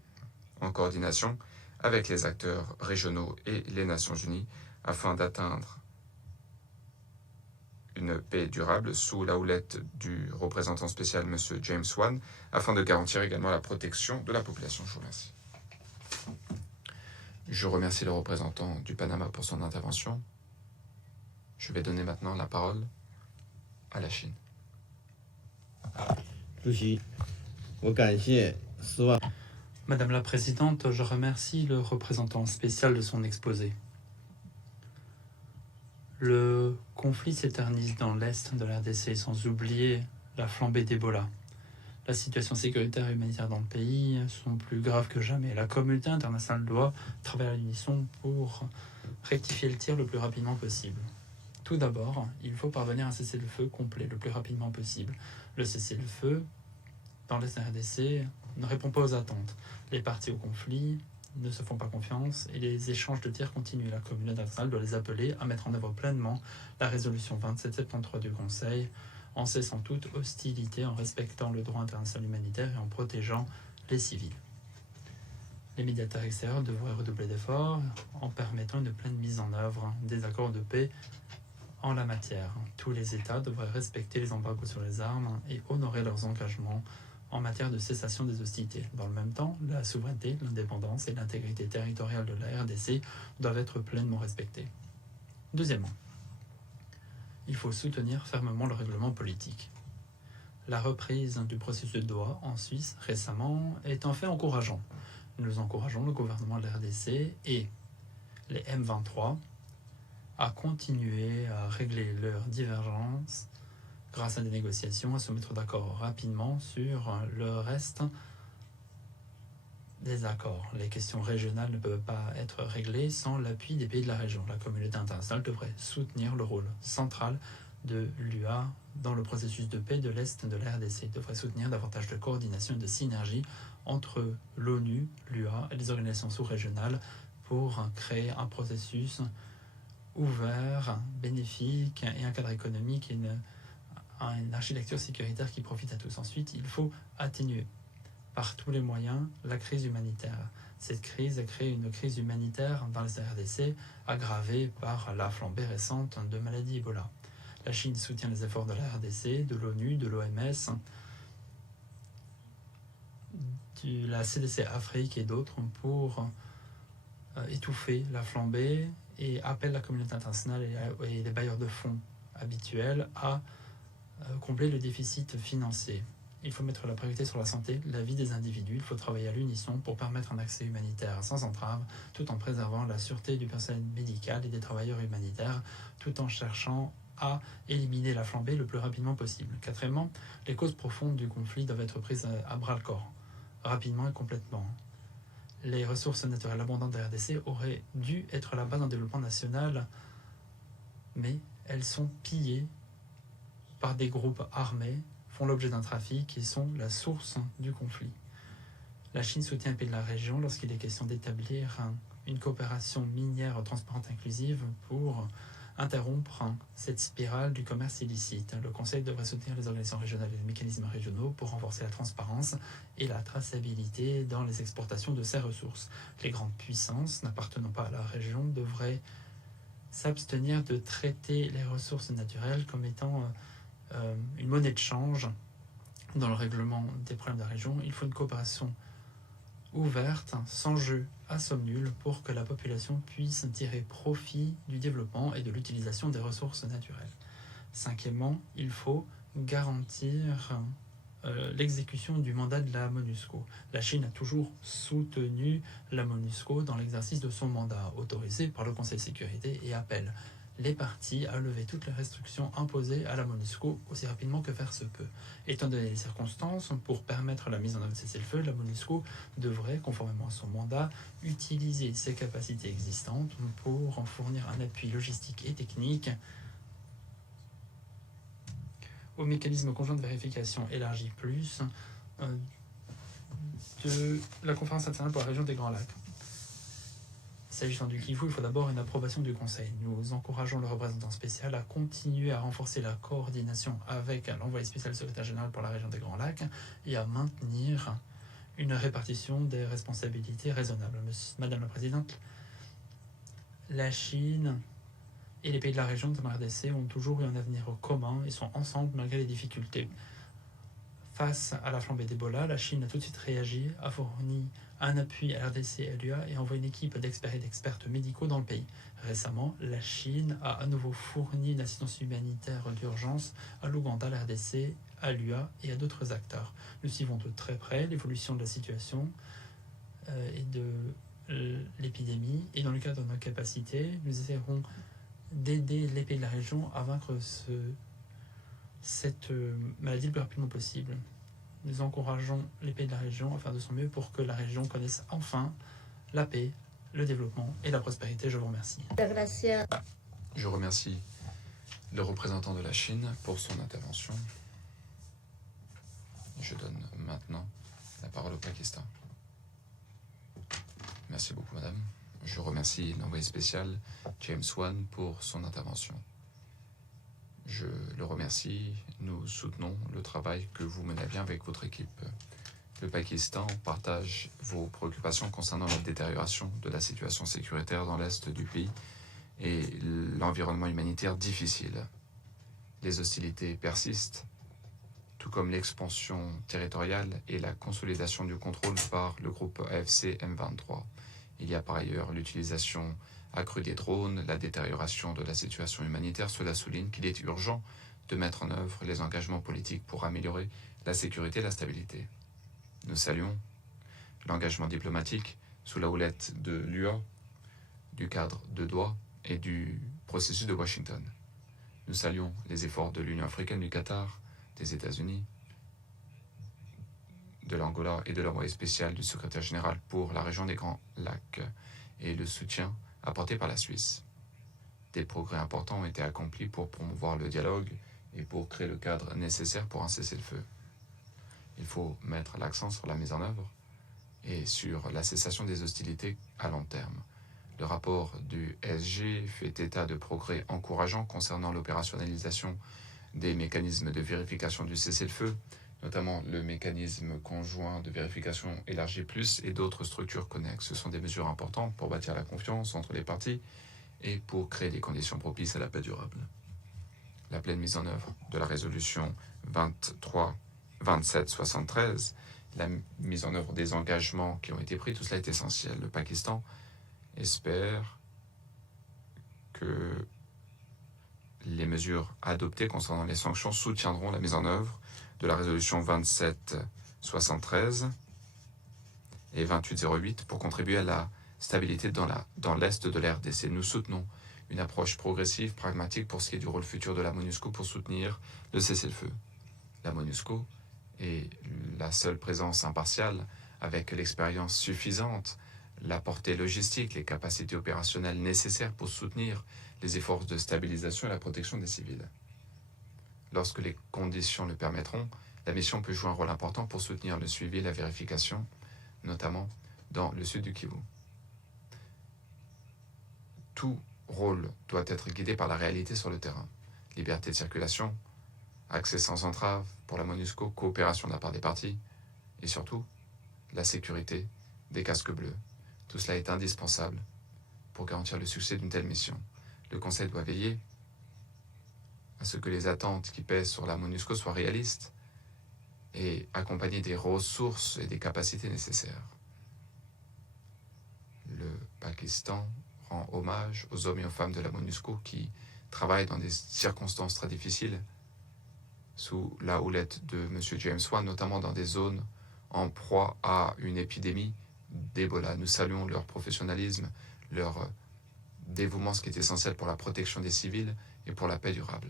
en coordination avec les acteurs régionaux et les Nations Unies afin d'atteindre une paix durable sous la houlette du représentant spécial M. James Wan afin de garantir également la protection de la population. Je vous remercie. Je remercie le représentant du Panama pour son intervention. Je vais donner maintenant la parole à la Chine. 主席，我感谢斯万。 Madame la Présidente, je remercie le représentant spécial de son exposé. Le conflit s'éternise dans l'est de la RDC, sans oublier la flambée d'Ebola. La situation sécuritaire et humanitaire dans le pays sont plus graves que jamais. La communauté internationale doit travailler à l'unisson pour rectifier le tir le plus rapidement possible. Tout d'abord, il faut parvenir à un cessez-le-feu complet le plus rapidement possible. Le cessez-le-feu dans l'est de la RDC ne répond pas aux attentes. Les parties au conflit ne se font pas confiance et les échanges de tirs continuent. La communauté internationale doit les appeler à mettre en œuvre pleinement la résolution 2773 du Conseil en cessant toute hostilité, en respectant le droit international humanitaire et en protégeant les civils. Les médiateurs extérieurs devraient redoubler d'efforts en permettant une pleine mise en œuvre des accords de paix en la matière. Tous les États devraient respecter les embargos sur les armes et honorer leurs engagements en matière de cessation des hostilités. Dans le même temps, la souveraineté, l'indépendance et l'intégrité territoriale de la RDC doivent être pleinement respectées. Deuxièmement, il faut soutenir fermement le règlement politique. La reprise du processus de Doha en Suisse récemment est un fait encourageant. Nous encourageons le gouvernement de la RDC et les M23 à continuer à régler leurs divergences grâce à des négociations, à se mettre d'accord rapidement sur le reste des accords. Les questions régionales ne peuvent pas être réglées sans l'appui des pays de la région. La communauté internationale devrait soutenir le rôle central de l'UA dans le processus de paix de l'Est de la RDC. Il devrait soutenir davantage de coordination et de synergie entre l'ONU, l'UA et les organisations sous-régionales pour créer un processus ouvert, bénéfique et un cadre économique et une architecture sécuritaire qui profite à tous. Ensuite, il faut atténuer par tous les moyens la crise humanitaire. Cette crise a créé une crise humanitaire dans les RDC aggravée par la flambée récente de maladies Ebola. La Chine soutient les efforts de la RDC, de l'ONU, de l'OMS, de la CDC Afrique et d'autres pour étouffer la flambée et appelle la communauté internationale et les bailleurs de fonds habituels à combler le déficit financier. Il faut mettre la priorité sur la santé, la vie des individus. Il faut travailler à l'unisson pour permettre un accès humanitaire sans entrave, tout en préservant la sûreté du personnel médical et des travailleurs humanitaires, tout en cherchant à éliminer la flambée le plus rapidement possible. Quatrièmement, les causes profondes du conflit doivent être prises à bras-le-corps, rapidement et complètement. Les ressources naturelles abondantes de la RDC auraient dû être la base d'un développement national, mais elles sont pillées par des groupes armés, font l'objet d'un trafic et sont la source du conflit. La Chine soutient un pays de la région lorsqu'il est question d'établir une coopération minière transparente inclusive pour interrompre cette spirale du commerce illicite. Le Conseil devrait soutenir les organisations régionales et les mécanismes régionaux pour renforcer la transparence et la traçabilité dans les exportations de ces ressources. Les grandes puissances n'appartenant pas à la région devraient s'abstenir de traiter les ressources naturelles comme étant une monnaie de change dans le règlement des problèmes de la région. Il faut une coopération ouverte, sans jeu à somme nulle, pour que la population puisse tirer profit du développement et de l'utilisation des ressources naturelles. Cinquièmement, il faut garantir l'exécution du mandat de la MONUSCO. La Chine a toujours soutenu la MONUSCO dans l'exercice de son mandat autorisé par le Conseil de sécurité et appelle les parties à lever toutes les restrictions imposées à la MONUSCO aussi rapidement que faire se peut. Étant donné les circonstances, pour permettre la mise en œuvre de cessez-le-feu, la MONUSCO devrait, conformément à son mandat, utiliser ses capacités existantes pour en fournir un appui logistique et technique au mécanisme conjoint de vérification élargi plus de la conférence internationale pour la région des Grands Lacs. S'agissant du Kivu, il faut d'abord une approbation du Conseil. Nous encourageons le représentant spécial à continuer à renforcer la coordination avec l'envoyé spécial secrétaire général pour la région des Grands Lacs et à maintenir une répartition des responsabilités raisonnables. Madame la Présidente, la Chine et les pays de la région, de la RDC, ont toujours eu un avenir commun et sont ensemble malgré les difficultés. Face à la flambée d'Ebola, la Chine a tout de suite réagi, a fourni un appui à RDC et à l'UA et a envoyé une équipe d'experts et d'expertes médicaux dans le pays. Récemment, la Chine a à nouveau fourni une assistance humanitaire d'urgence à l'Ouganda, à la RDC, à l'UA et à d'autres acteurs. Nous suivons de très près l'évolution de la situation et de l'épidémie, et dans le cadre de nos capacités, nous essaierons d'aider les pays de la région à vaincre cette maladie le plus rapidement possible. Nous encourageons les pays de la région à faire de son mieux pour que la région connaisse enfin la paix, le développement et la prospérité. Je vous remercie. Gracias. Je remercie le représentant de la Chine pour son intervention. Je donne maintenant la parole au Pakistan. Merci beaucoup, madame. Je remercie l'envoyé spécial James Wan pour son intervention. Je le remercie. Nous soutenons le travail que vous menez bien avec votre équipe. Le Pakistan partage vos préoccupations concernant la détérioration de la situation sécuritaire dans l'est du pays et l'environnement humanitaire difficile. Les hostilités persistent, tout comme l'expansion territoriale et la consolidation du contrôle par le groupe AFC M23. Il y a par ailleurs l'utilisation accrue des drones, la détérioration de la situation humanitaire. Cela souligne qu'il est urgent de mettre en œuvre les engagements politiques pour améliorer la sécurité et la stabilité. Nous saluons l'engagement diplomatique sous la houlette de l'UA, du cadre de Doha et du processus de Washington. Nous saluons les efforts de l'Union africaine, du Qatar, des États-Unis, de l'Angola et de l'envoyé spécial du secrétaire général pour la région des Grands Lacs et le soutien apporté par la Suisse. Des progrès importants ont été accomplis pour promouvoir le dialogue et pour créer le cadre nécessaire pour un cessez-le-feu. Il faut mettre l'accent sur la mise en œuvre et sur la cessation des hostilités à long terme. Le rapport du SG fait état de progrès encourageants concernant l'opérationnalisation des mécanismes de vérification du cessez-le-feu, notamment le mécanisme conjoint de vérification élargi plus et d'autres structures connexes. Ce sont des mesures importantes pour bâtir la confiance entre les parties et pour créer des conditions propices à la paix durable. La pleine mise en œuvre de la résolution 2773, la mise en œuvre des engagements qui ont été pris, tout cela est essentiel. Le Pakistan espère que les mesures adoptées concernant les sanctions soutiendront la mise en œuvre de la résolution 2773 et 2808 pour contribuer à la stabilité dans l'est de la RDC. Nous soutenons une approche progressive, pragmatique pour ce qui est du rôle futur de la MONUSCO pour soutenir le cessez-le-feu. La MONUSCO est la seule présence impartiale avec l'expérience suffisante, la portée logistique, les capacités opérationnelles nécessaires pour soutenir les efforts de stabilisation et la protection des civils. Lorsque les conditions le permettront, la mission peut jouer un rôle important pour soutenir le suivi et la vérification, notamment dans le sud du Kivu. Tout rôle doit être guidé par la réalité sur le terrain. Liberté de circulation, accès sans entrave pour la MONUSCO, coopération de la part des parties, et surtout, la sécurité des casques bleus. Tout cela est indispensable pour garantir le succès d'une telle mission. Le Conseil doit veiller à ce que les attentes qui pèsent sur la MONUSCO soient réalistes et accompagner des ressources et des capacités nécessaires. Le Pakistan rend hommage aux hommes et aux femmes de la MONUSCO qui travaillent dans des circonstances très difficiles sous la houlette de M. James Wan, notamment dans des zones en proie à une épidémie d'Ebola. Nous saluons leur professionnalisme, leur dévouement, ce qui est essentiel pour la protection des civils et pour la paix durable.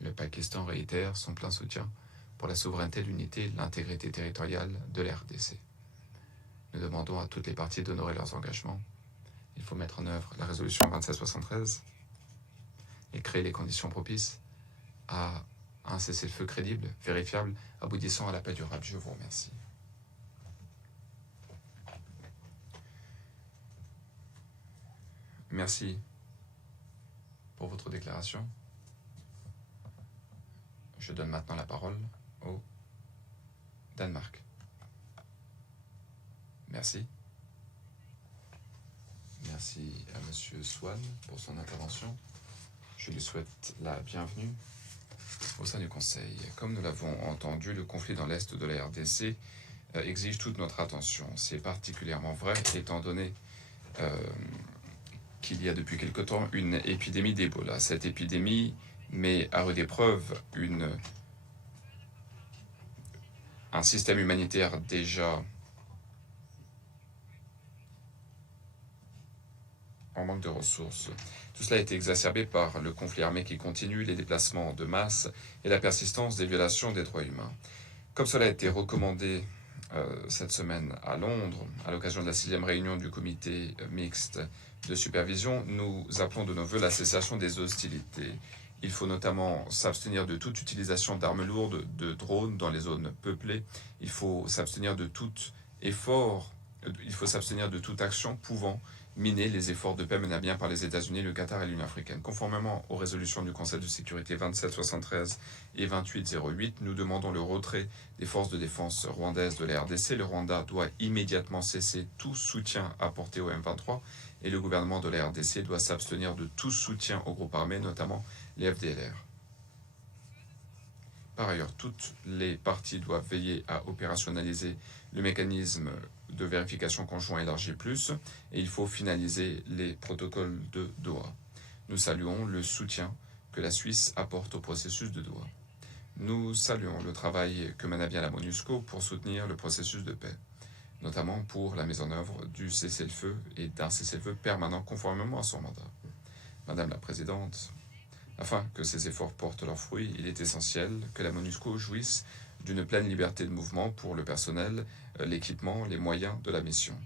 Le Pakistan réitère son plein soutien pour la souveraineté, l'unité et l'intégrité territoriale de la RDC. Nous demandons à toutes les parties d'honorer leurs engagements. Il faut mettre en œuvre la résolution 2773 et créer les conditions propices à un cessez-le-feu crédible, vérifiable, aboutissant à la paix durable. Je vous remercie. Merci pour votre déclaration. Je donne maintenant la parole au Danemark. Merci. Merci à M. Swan pour son intervention. Je lui souhaite la bienvenue au sein du Conseil. Comme nous l'avons entendu, le conflit dans l'Est de la RDC exige toute notre attention. C'est particulièrement vrai étant donné qu'il y a depuis quelque temps une épidémie d'Ebola. Cette épidémie met à rude épreuve un système humanitaire déjà en manque de ressources. Tout cela a été exacerbé par le conflit armé qui continue, les déplacements de masse et la persistance des violations des droits humains. Comme cela a été recommandé cette semaine à Londres, à l'occasion de la 6e réunion du comité mixte de supervision, nous appelons de nos vœux la cessation des hostilités. Il faut notamment s'abstenir de toute utilisation d'armes lourdes, de drones dans les zones peuplées. Il faut s'abstenir de tout effort, il faut s'abstenir de toute action pouvant miner les efforts de paix menés à bien par les États-Unis, le Qatar et l'Union africaine. Conformément aux résolutions du Conseil de sécurité 2773 et 2808, nous demandons le retrait des forces de défense rwandaises de la RDC. Le Rwanda doit immédiatement cesser tout soutien apporté au M23 et le gouvernement de la RDC doit s'abstenir de tout soutien aux groupes armés, notamment les FDLR. Par ailleurs, toutes les parties doivent veiller à opérationnaliser le mécanisme de vérification conjoint élargi plus, et il faut finaliser les protocoles de Doha. Nous saluons le soutien que la Suisse apporte au processus de Doha. Nous saluons le travail que mène à bien la MONUSCO pour soutenir le processus de paix, notamment pour la mise en œuvre du cessez-le-feu et d'un cessez-le-feu permanent conformément à son mandat. Madame la Présidente, afin que ces efforts portent leurs fruits, il est essentiel que la MONUSCO jouisse d'une pleine liberté de mouvement pour le personnel, l'équipement, les moyens de la mission.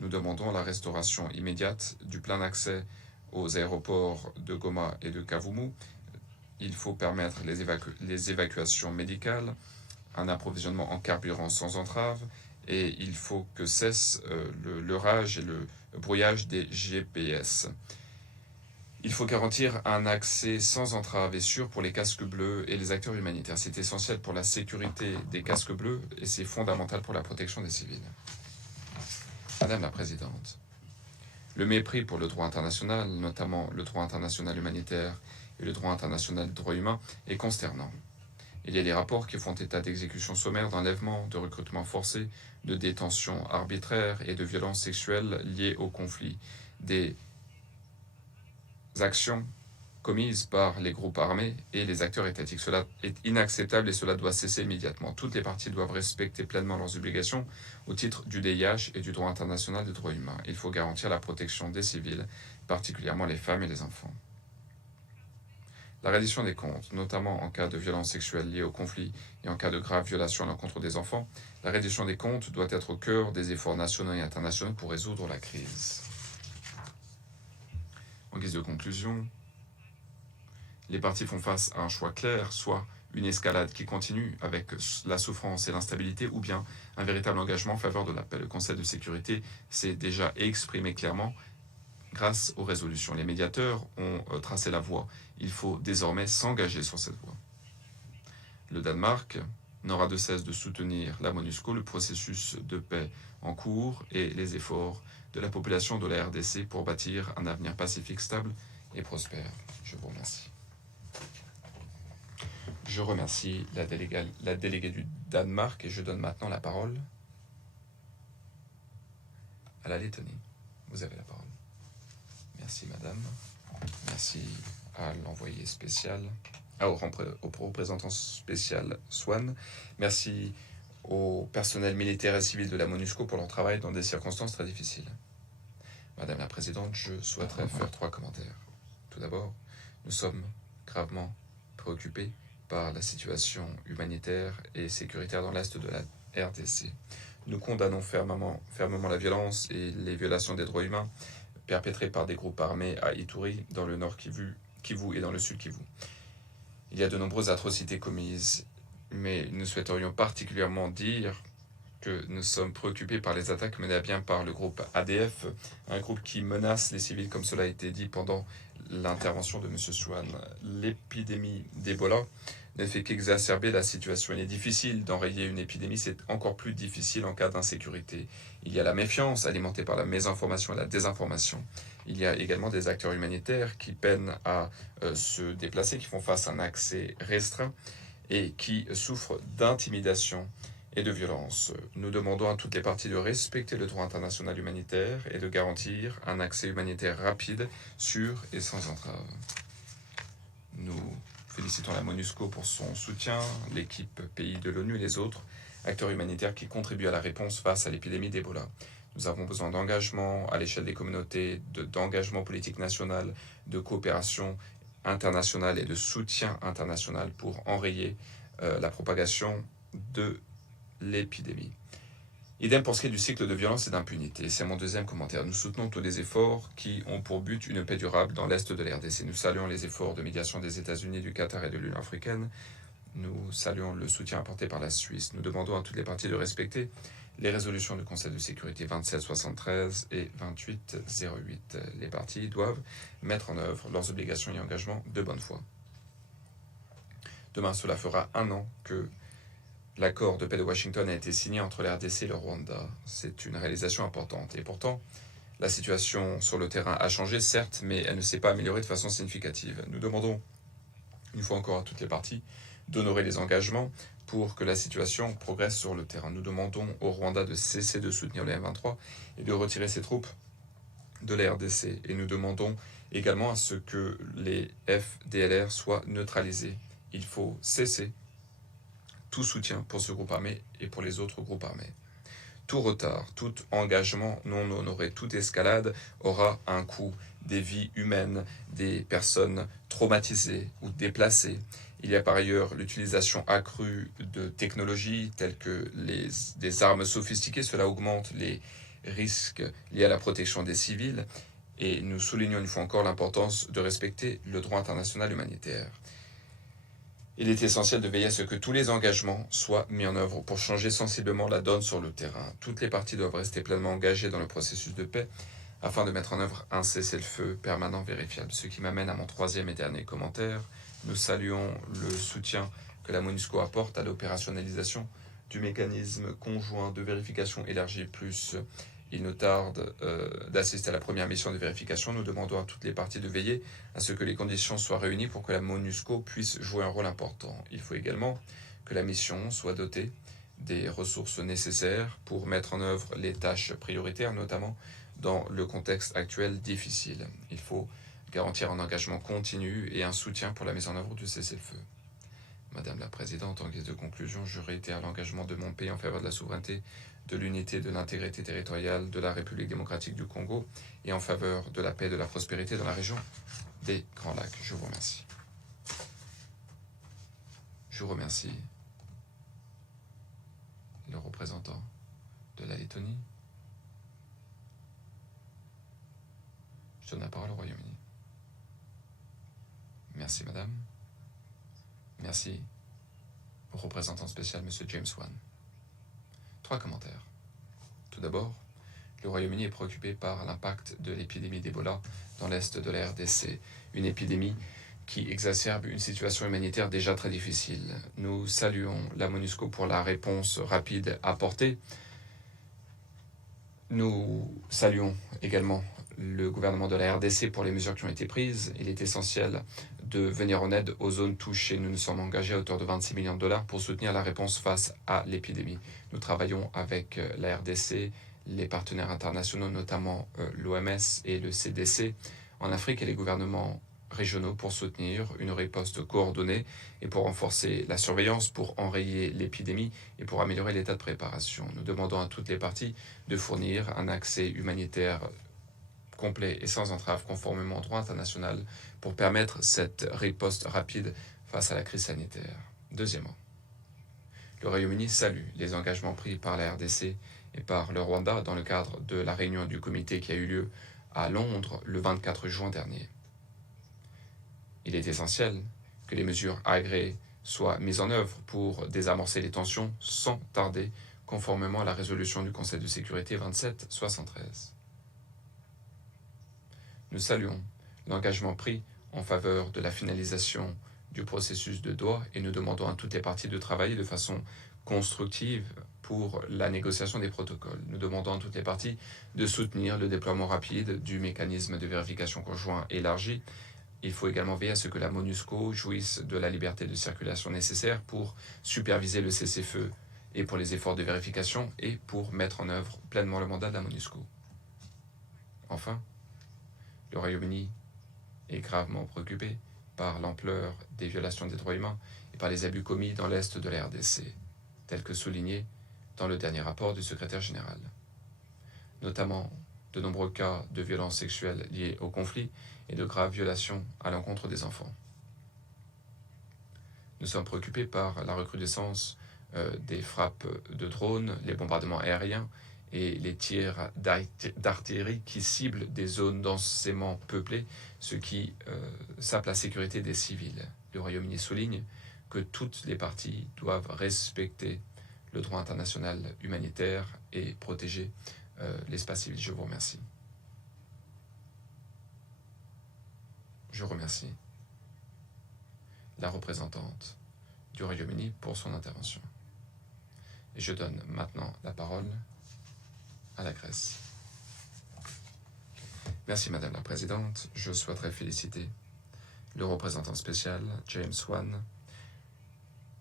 Nous demandons la restauration immédiate du plein accès aux aéroports de Goma et de Kavumu. Il faut permettre les évacuations médicales, un approvisionnement en carburant sans entrave, et il faut que cesse le leurrage et le brouillage des GPS. Il faut garantir un accès sans entrave et sûr pour les casques bleus et les acteurs humanitaires. C'est essentiel pour la sécurité des casques bleus et c'est fondamental pour la protection des civils. Madame la Présidente, le mépris pour le droit international, notamment le droit international humanitaire et le droit international des droits humains, est consternant. Il y a des rapports qui font état d'exécutions sommaires, d'enlèvements, de recrutements forcés, de détentions arbitraires et de violences sexuelles liées au conflit. Des actions commises par les groupes armés et les acteurs étatiques. Cela est inacceptable et cela doit cesser immédiatement. Toutes les parties doivent respecter pleinement leurs obligations au titre du DIH et du droit international des droits humains. Il faut garantir la protection des civils, particulièrement les femmes et les enfants. La reddition des comptes, notamment en cas de violences sexuelles liées au conflit et en cas de graves violations à l'encontre des enfants, la reddition des comptes doit être au cœur des efforts nationaux et internationaux pour résoudre la crise. En guise de conclusion, les parties font face à un choix clair, soit une escalade qui continue avec la souffrance et l'instabilité, ou bien un véritable engagement en faveur de la paix. Le Conseil de sécurité s'est déjà exprimé clairement grâce aux résolutions. Les médiateurs ont tracé la voie. Il faut désormais s'engager sur cette voie. Le Danemark n'aura de cesse de soutenir la MONUSCO, le processus de paix en cours et les efforts de la population de la RDC pour bâtir un avenir pacifique, stable et prospère. Je vous remercie. Je remercie la déléguée du Danemark et je donne maintenant la parole à la Lettonie. Vous avez la parole. Merci madame. Merci à l'envoyé spécial au représentant spécial Swan. Merci au personnel militaire et civil de la MONUSCO pour leur travail dans des circonstances très difficiles. Madame la Présidente, je souhaiterais faire 3 commentaires. Tout d'abord, nous sommes gravement préoccupés par la situation humanitaire et sécuritaire dans l'Est de la RDC. Nous condamnons fermement la violence et les violations des droits humains perpétrées par des groupes armés à Ituri, dans le nord Kivu et dans le sud Kivu. Il y a de nombreuses atrocités commises, mais nous souhaiterions particulièrement dire que nous sommes préoccupés par les attaques menées à bien par le groupe ADF, un groupe qui menace les civils, comme cela a été dit pendant l'intervention de M. Swan. L'épidémie d'Ebola ne fait qu'exacerber la situation. Il est difficile d'enrayer une épidémie, c'est encore plus difficile en cas d'insécurité. Il y a la méfiance alimentée par la mésinformation et la désinformation. Il y a également des acteurs humanitaires qui peinent à se déplacer, qui font face à un accès restreint et qui souffrent d'intimidation et de violence. Nous demandons à toutes les parties de respecter le droit international humanitaire et de garantir un accès humanitaire rapide, sûr et sans entrave. Nous félicitons la MONUSCO pour son soutien, l'équipe pays de l'ONU et les autres acteurs humanitaires qui contribuent à la réponse face à l'épidémie d'Ebola. Nous avons besoin d'engagement à l'échelle des communautés, d'engagement politique national, de coopération internationale et de soutien international pour enrayer la propagation de l'épidémie. Idem pour ce qui est du cycle de violence et d'impunité. C'est mon deuxième commentaire. Nous soutenons tous les efforts qui ont pour but une paix durable dans l'Est de la RDC. Nous saluons les efforts de médiation des États-Unis, du Qatar et de l'Union africaine. Nous saluons le soutien apporté par la Suisse. Nous demandons à toutes les parties de respecter les résolutions du Conseil de sécurité 2773 et 2808. Les parties doivent mettre en œuvre leurs obligations et engagements de bonne foi. Demain, cela fera 1 an que l'accord de paix de Washington a été signé entre la RDC et le Rwanda. C'est une réalisation importante. Et pourtant, la situation sur le terrain a changé, certes, mais elle ne s'est pas améliorée de façon significative. Nous demandons, une fois encore, à toutes les parties d'honorer les engagements pour que la situation progresse sur le terrain. Nous demandons au Rwanda de cesser de soutenir le M23 et de retirer ses troupes de la RDC. Et nous demandons également à ce que les FDLR soient neutralisés. Il faut cesser tout soutien pour ce groupe armé et pour les autres groupes armés. Tout retard, tout engagement non honoré, toute escalade aura un coût. Des vies humaines, des personnes traumatisées ou déplacées. Il y a par ailleurs l'utilisation accrue de technologies telles que des armes sophistiquées. Cela augmente les risques liés à la protection des civils. Et nous soulignons une fois encore l'importance de respecter le droit international humanitaire. Il est essentiel de veiller à ce que tous les engagements soient mis en œuvre pour changer sensiblement la donne sur le terrain. Toutes les parties doivent rester pleinement engagées dans le processus de paix afin de mettre en œuvre un cessez-le-feu permanent vérifiable. Ce qui m'amène à mon 3e et dernier commentaire. Nous saluons le soutien que la MONUSCO apporte à l'opérationnalisation du mécanisme conjoint de vérification élargi plus. Il nous tarde d'assister à la première mission de vérification. Nous demandons à toutes les parties de veiller à ce que les conditions soient réunies pour que la MONUSCO puisse jouer un rôle important. Il faut également que la mission soit dotée des ressources nécessaires pour mettre en œuvre les tâches prioritaires, notamment dans le contexte actuel difficile. Il faut garantir un engagement continu et un soutien pour la mise en œuvre du cessez-le-feu. Madame la Présidente, en guise de conclusion, je réitère l'engagement de mon pays en faveur de la souveraineté, de l'unité, de l'intégrité territoriale de la République démocratique du Congo et en faveur de la paix et de la prospérité dans la région des Grands Lacs. Je vous remercie. Je remercie le représentant de la Lettonie. Je donne la parole au Royaume-Uni. Merci, madame. Merci au représentant spécial, M. James Wan. 3 commentaires. Tout d'abord, le Royaume-Uni est préoccupé par l'impact de l'épidémie d'Ebola dans l'est de la RDC, une épidémie qui exacerbe une situation humanitaire déjà très difficile. Nous saluons la MONUSCO pour la réponse rapide apportée. Nous saluons également le gouvernement de la RDC pour les mesures qui ont été prises. Il est essentiel de venir en aide aux zones touchées. Nous nous sommes engagés à hauteur de 26 millions de dollars pour soutenir la réponse face à l'épidémie. Nous travaillons avec la RDC, les partenaires internationaux, notamment l'OMS et le CDC en Afrique et les gouvernements régionaux pour soutenir une riposte coordonnée et pour renforcer la surveillance, pour enrayer l'épidémie et pour améliorer l'état de préparation. Nous demandons à toutes les parties de fournir un accès humanitaire complet et sans entrave conformément au droit international pour permettre cette riposte rapide face à la crise sanitaire. Deuxièmement, le Royaume-Uni salue les engagements pris par la RDC et par le Rwanda dans le cadre de la réunion du comité qui a eu lieu à Londres le 24 juin dernier. Il est essentiel que les mesures agréées soient mises en œuvre pour désamorcer les tensions sans tarder, conformément à la résolution du Conseil de sécurité 2773. Nous saluons l'engagement pris en faveur de la finalisation du processus de Doha et nous demandons à toutes les parties de travailler de façon constructive pour la négociation des protocoles. Nous demandons à toutes les parties de soutenir le déploiement rapide du mécanisme de vérification conjoint élargi. Il faut également veiller à ce que la MONUSCO jouisse de la liberté de circulation nécessaire pour superviser le cessez-feu et pour les efforts de vérification et pour mettre en œuvre pleinement le mandat de la MONUSCO. Enfin, le Royaume-Uni est gravement préoccupé par l'ampleur des violations des droits humains et par les abus commis dans l'Est de la RDC, tels que soulignés dans le dernier rapport du secrétaire général. Notamment de nombreux cas de violences sexuelles liées au conflit et de graves violations à l'encontre des enfants. Nous sommes préoccupés par la recrudescence des frappes de drones, les bombardements aériens et les tirs d'artillerie qui ciblent des zones densément peuplées, ce qui sape la sécurité des civils. Le Royaume-Uni souligne que toutes les parties doivent respecter le droit international humanitaire et protéger l'espace civil. Je vous remercie. Je remercie la représentante du Royaume-Uni pour son intervention. Et je donne maintenant la parole à la Grèce. Merci Madame la Présidente. Je souhaiterais féliciter le représentant spécial, James Wan,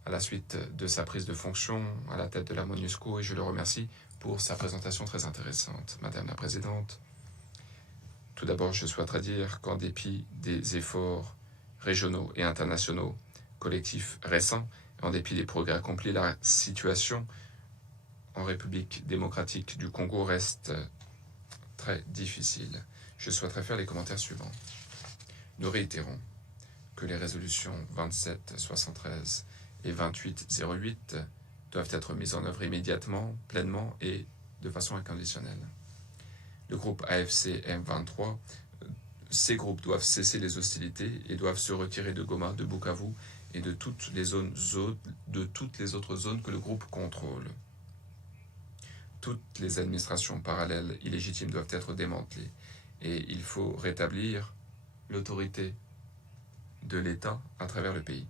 à la suite de sa prise de fonction à la tête de la MONUSCO, et je le remercie pour sa présentation très intéressante. Madame la Présidente, tout d'abord, je souhaiterais dire qu'en dépit des efforts régionaux et internationaux collectifs récents, en dépit des progrès accomplis, la situation en République démocratique du Congo reste très difficile. Je souhaiterais faire les commentaires suivants. Nous réitérons que les résolutions 2773 et 2808 doivent être mises en œuvre immédiatement, pleinement et de façon inconditionnelle. Le groupe AFC M23, ces groupes doivent cesser les hostilités et doivent se retirer de Goma, de Bukavu et de toutes les autres zones que le groupe contrôle. Toutes les administrations parallèles illégitimes doivent être démantelées et il faut rétablir l'autorité de l'État à travers le pays.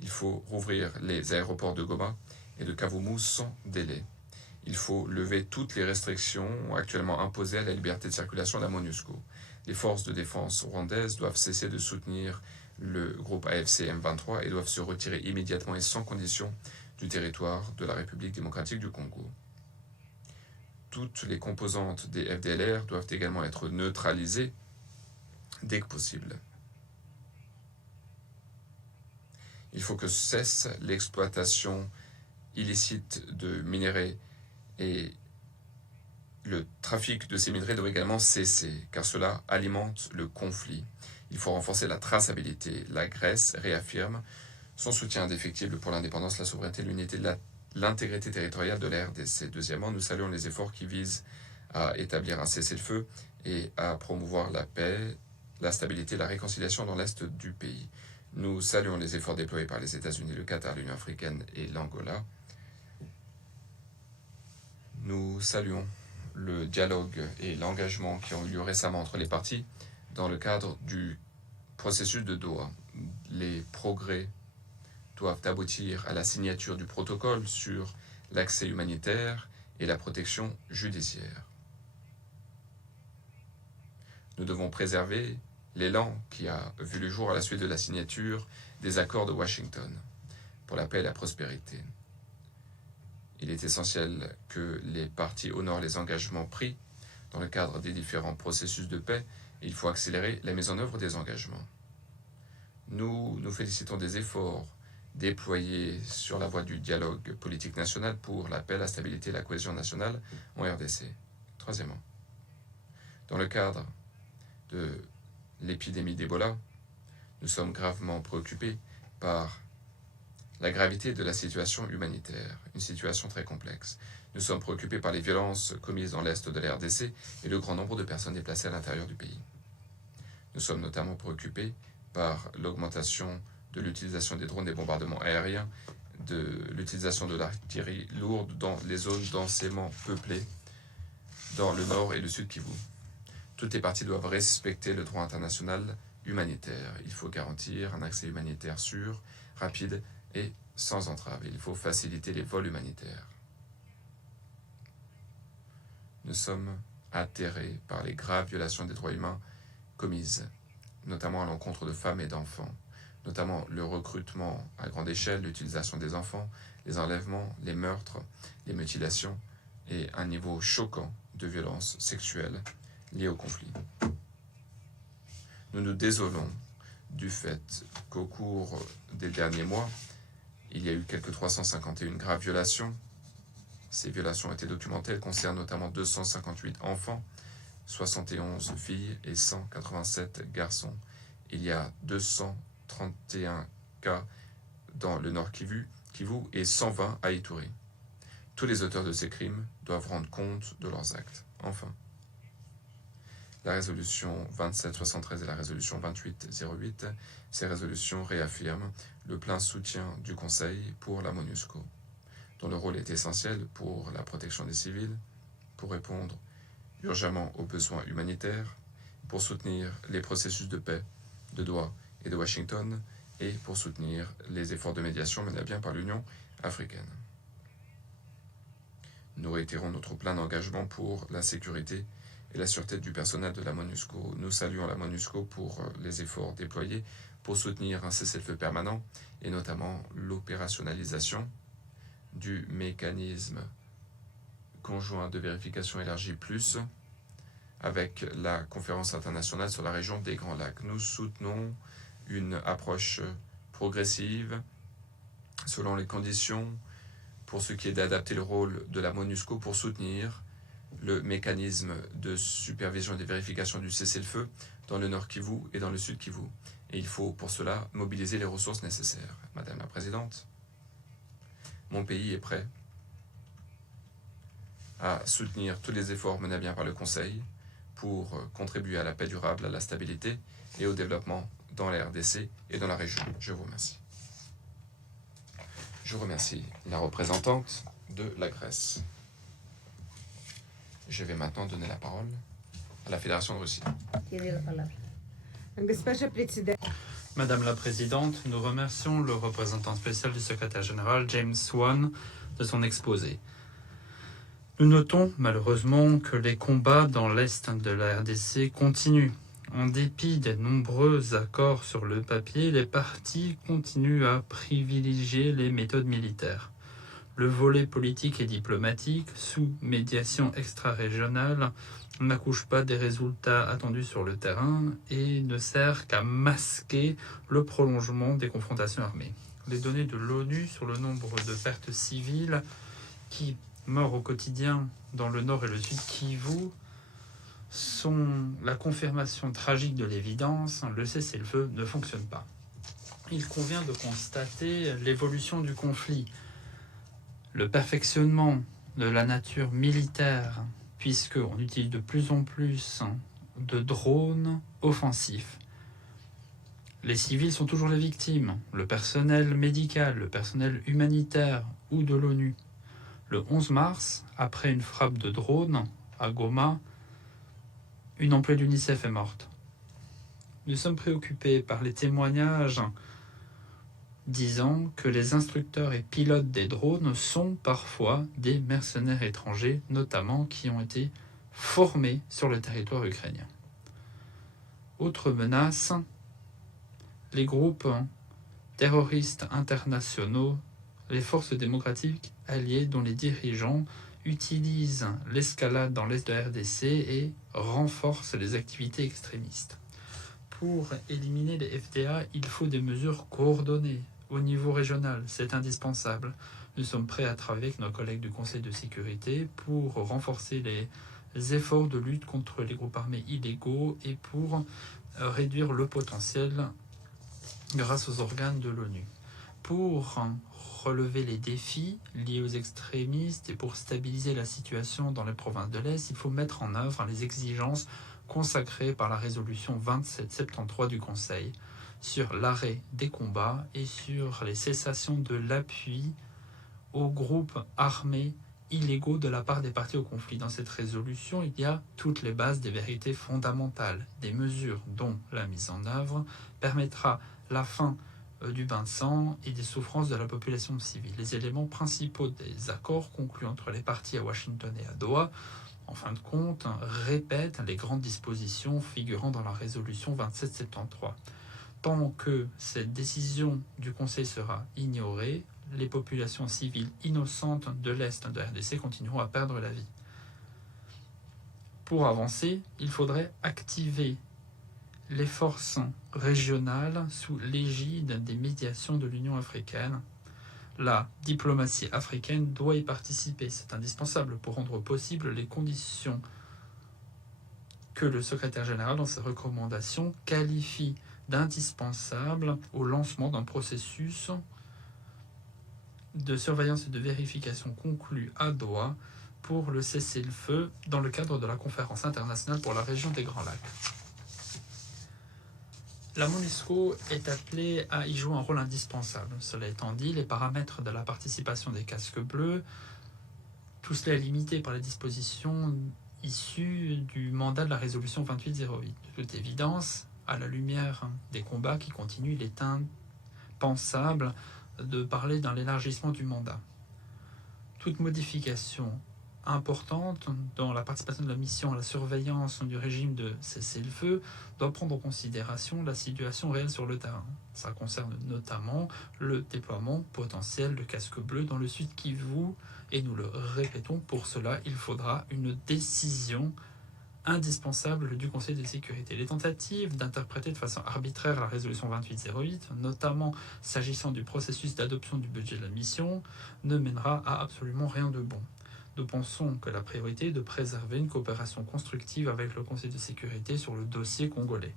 Il faut rouvrir les aéroports de Goma et de Kavumu sans délai. Il faut lever toutes les restrictions actuellement imposées à la liberté de circulation de la MONUSCO. Les forces de défense rwandaises doivent cesser de soutenir le groupe AFC M23 et doivent se retirer immédiatement et sans condition du territoire de la République démocratique du Congo. Toutes les composantes des FDLR doivent également être neutralisées dès que possible. Il faut que cesse l'exploitation illicite de minerais et le trafic de ces minerais doit également cesser, car cela alimente le conflit. Il faut renforcer la traçabilité. La Grèce réaffirme son soutien indéfectible pour l'indépendance, la souveraineté, l'unité, l'intégrité territoriale de la RDC. Deuxièmement, nous saluons les efforts qui visent à établir un cessez-le-feu et à promouvoir la paix, la stabilité et la réconciliation dans l'est du pays. Nous saluons les efforts déployés par les États-Unis, le Qatar, l'Union africaine et l'Angola. Nous saluons le dialogue et l'engagement qui ont eu lieu récemment entre les parties dans le cadre du processus de Doha. Les progrès doivent aboutir à la signature du protocole sur l'accès humanitaire et la protection judiciaire. Nous devons préserver l'élan qui a vu le jour à la suite de la signature des accords de Washington pour la paix et la prospérité. Il est essentiel que les parties honorent les engagements pris dans le cadre des différents processus de paix Il faut accélérer la mise en œuvre des engagements. Nous nous félicitons des efforts déployés sur la voie du dialogue politique national pour la paix, la stabilité et la cohésion nationale en RDC. Troisièmement, dans le cadre de l'épidémie d'Ebola, nous sommes gravement préoccupés par la gravité de la situation humanitaire, une situation très complexe. Nous sommes préoccupés par les violences commises dans l'est de la RDC et le grand nombre de personnes déplacées à l'intérieur du pays. Nous sommes notamment préoccupés par l'augmentation de l'utilisation des drones, des bombardements aériens, de l'utilisation de l'artillerie lourde dans les zones densément peuplées dans le nord et le sud Kivu. Toutes les parties doivent respecter le droit international humanitaire. Il faut garantir un accès humanitaire sûr, rapide et sans entrave. Il faut faciliter les vols humanitaires. Nous sommes atterrés par les graves violations des droits humains commises, notamment à l'encontre de femmes et d'enfants, notamment le recrutement à grande échelle, l'utilisation des enfants, les enlèvements, les meurtres, les mutilations et un niveau choquant de violences sexuelles liées au conflit. Nous nous désolons du fait qu'au cours des derniers mois, il y a eu quelques 351 graves violations. Ces violations ont été documentées. Elles concernent notamment 258 enfants, 71 filles et 187 garçons. Il y a 231 cas dans le Nord Kivu et 120 à Ituri. Tous les auteurs de ces crimes doivent rendre compte de leurs actes. Enfin, la résolution 2773 et la résolution 2808, ces résolutions réaffirment le plein soutien du Conseil pour la MONUSCO, dont le rôle est essentiel pour la protection des civils, pour répondre urgemment aux besoins humanitaires, pour soutenir les processus de paix de Doha et de Washington et pour soutenir les efforts de médiation menés à bien par l'Union africaine. Nous réitérons notre plein engagement pour la sécurité et la sûreté du personnel de la MONUSCO. Nous saluons la MONUSCO pour les efforts déployés pour soutenir un cessez-le-feu permanent et notamment l'opérationnalisation du mécanisme conjoint de vérification élargi plus avec la conférence internationale sur la région des Grands Lacs. Nous soutenons une approche progressive selon les conditions pour ce qui est d'adapter le rôle de la MONUSCO pour soutenir le mécanisme de supervision et de vérification du cessez-le-feu dans le Nord Kivu et dans le Sud Kivu. Et il faut pour cela mobiliser les ressources nécessaires. Madame la Présidente, mon pays est prêt à soutenir tous les efforts menés à bien par le Conseil pour contribuer à la paix durable, à la stabilité et au développement dans la RDC et dans la région. Je vous remercie. Je remercie la représentante de la Grèce. Je vais maintenant donner la parole à la Fédération de Russie. Madame la Présidente, nous remercions le représentant spécial du secrétaire général, James Swan, de son exposé. Nous notons malheureusement que les combats dans l'est de la RDC continuent. En dépit des nombreux accords sur le papier, les partis continuent à privilégier les méthodes militaires. Le volet politique et diplomatique, sous médiation extra-régionale, n'accouche pas des résultats attendus sur le terrain et ne sert qu'à masquer le prolongement des confrontations armées. Les données de l'ONU sur le nombre de pertes civiles qui meurent au quotidien dans le nord et le sud Kivu sont la confirmation tragique de l'évidence, le cessez-le-feu ne fonctionne pas. Il convient de constater l'évolution du conflit, le perfectionnement de la nature militaire, puisqu'on utilise de plus en plus de drones offensifs. Les civils sont toujours les victimes, le personnel médical, le personnel humanitaire ou de l'ONU. Le 11 mars, après une frappe de drone à Goma, une employée de l'UNICEF est morte. Nous sommes préoccupés par les témoignages disant que les instructeurs et pilotes des drones sont parfois des mercenaires étrangers, notamment qui ont été formés sur le territoire ukrainien. Autre menace, les groupes terroristes internationaux, les forces démocratiques alliées dont les dirigeants utilise l'escalade dans l'est de la RDC et renforce les activités extrémistes. Pour éliminer les FDA, il faut des mesures coordonnées au niveau régional. C'est indispensable. Nous sommes prêts à travailler avec nos collègues du Conseil de sécurité pour renforcer les efforts de lutte contre les groupes armés illégaux et pour réduire le potentiel grâce aux organes de l'ONU. Pour relever les défis liés aux extrémistes et pour stabiliser la situation dans les provinces de l'Est, il faut mettre en œuvre les exigences consacrées par la résolution 2773 du Conseil sur l'arrêt des combats et sur les cessations de l'appui aux groupes armés illégaux de la part des parties au conflit. Dans cette résolution, il y a toutes les bases des vérités fondamentales, des mesures dont la mise en œuvre permettra la fin du bain de sang et des souffrances de la population civile. Les éléments principaux des accords conclus entre les parties à Washington et à Doha, en fin de compte, répètent les grandes dispositions figurant dans la résolution 2773. Tant que cette décision du Conseil sera ignorée, les populations civiles innocentes de l'Est de la RDC continueront à perdre la vie. Pour avancer, il faudrait activer les forces régionales sous l'égide des médiations de l'Union africaine. La diplomatie africaine doit y participer. C'est indispensable pour rendre possible les conditions que le secrétaire général, dans ses recommandations, qualifie d'indispensable au lancement d'un processus de surveillance et de vérification conclu à Doha pour le cessez-le-feu dans le cadre de la conférence internationale pour la région des Grands Lacs. La MONUSCO est appelée à y jouer un rôle indispensable. Cela étant dit, les paramètres de la participation des casques bleus, tout cela est limité par les dispositions issues du mandat de la résolution 2808. De toute évidence, à la lumière des combats qui continuent, il est impensable de parler d'un élargissement du mandat. Toute modification importante dans la participation de la mission à la surveillance du régime de cessez-le-feu doit prendre en considération la situation réelle sur le terrain. Ça concerne notamment le déploiement potentiel de casques bleus dans le Sud Kivu, et nous le répétons, pour cela il faudra une décision indispensable du Conseil de sécurité. Les tentatives d'interpréter de façon arbitraire la résolution 2808, notamment s'agissant du processus d'adoption du budget de la mission, ne mènera à absolument rien de bon. Nous pensons que la priorité est de préserver une coopération constructive avec le Conseil de sécurité sur le dossier congolais.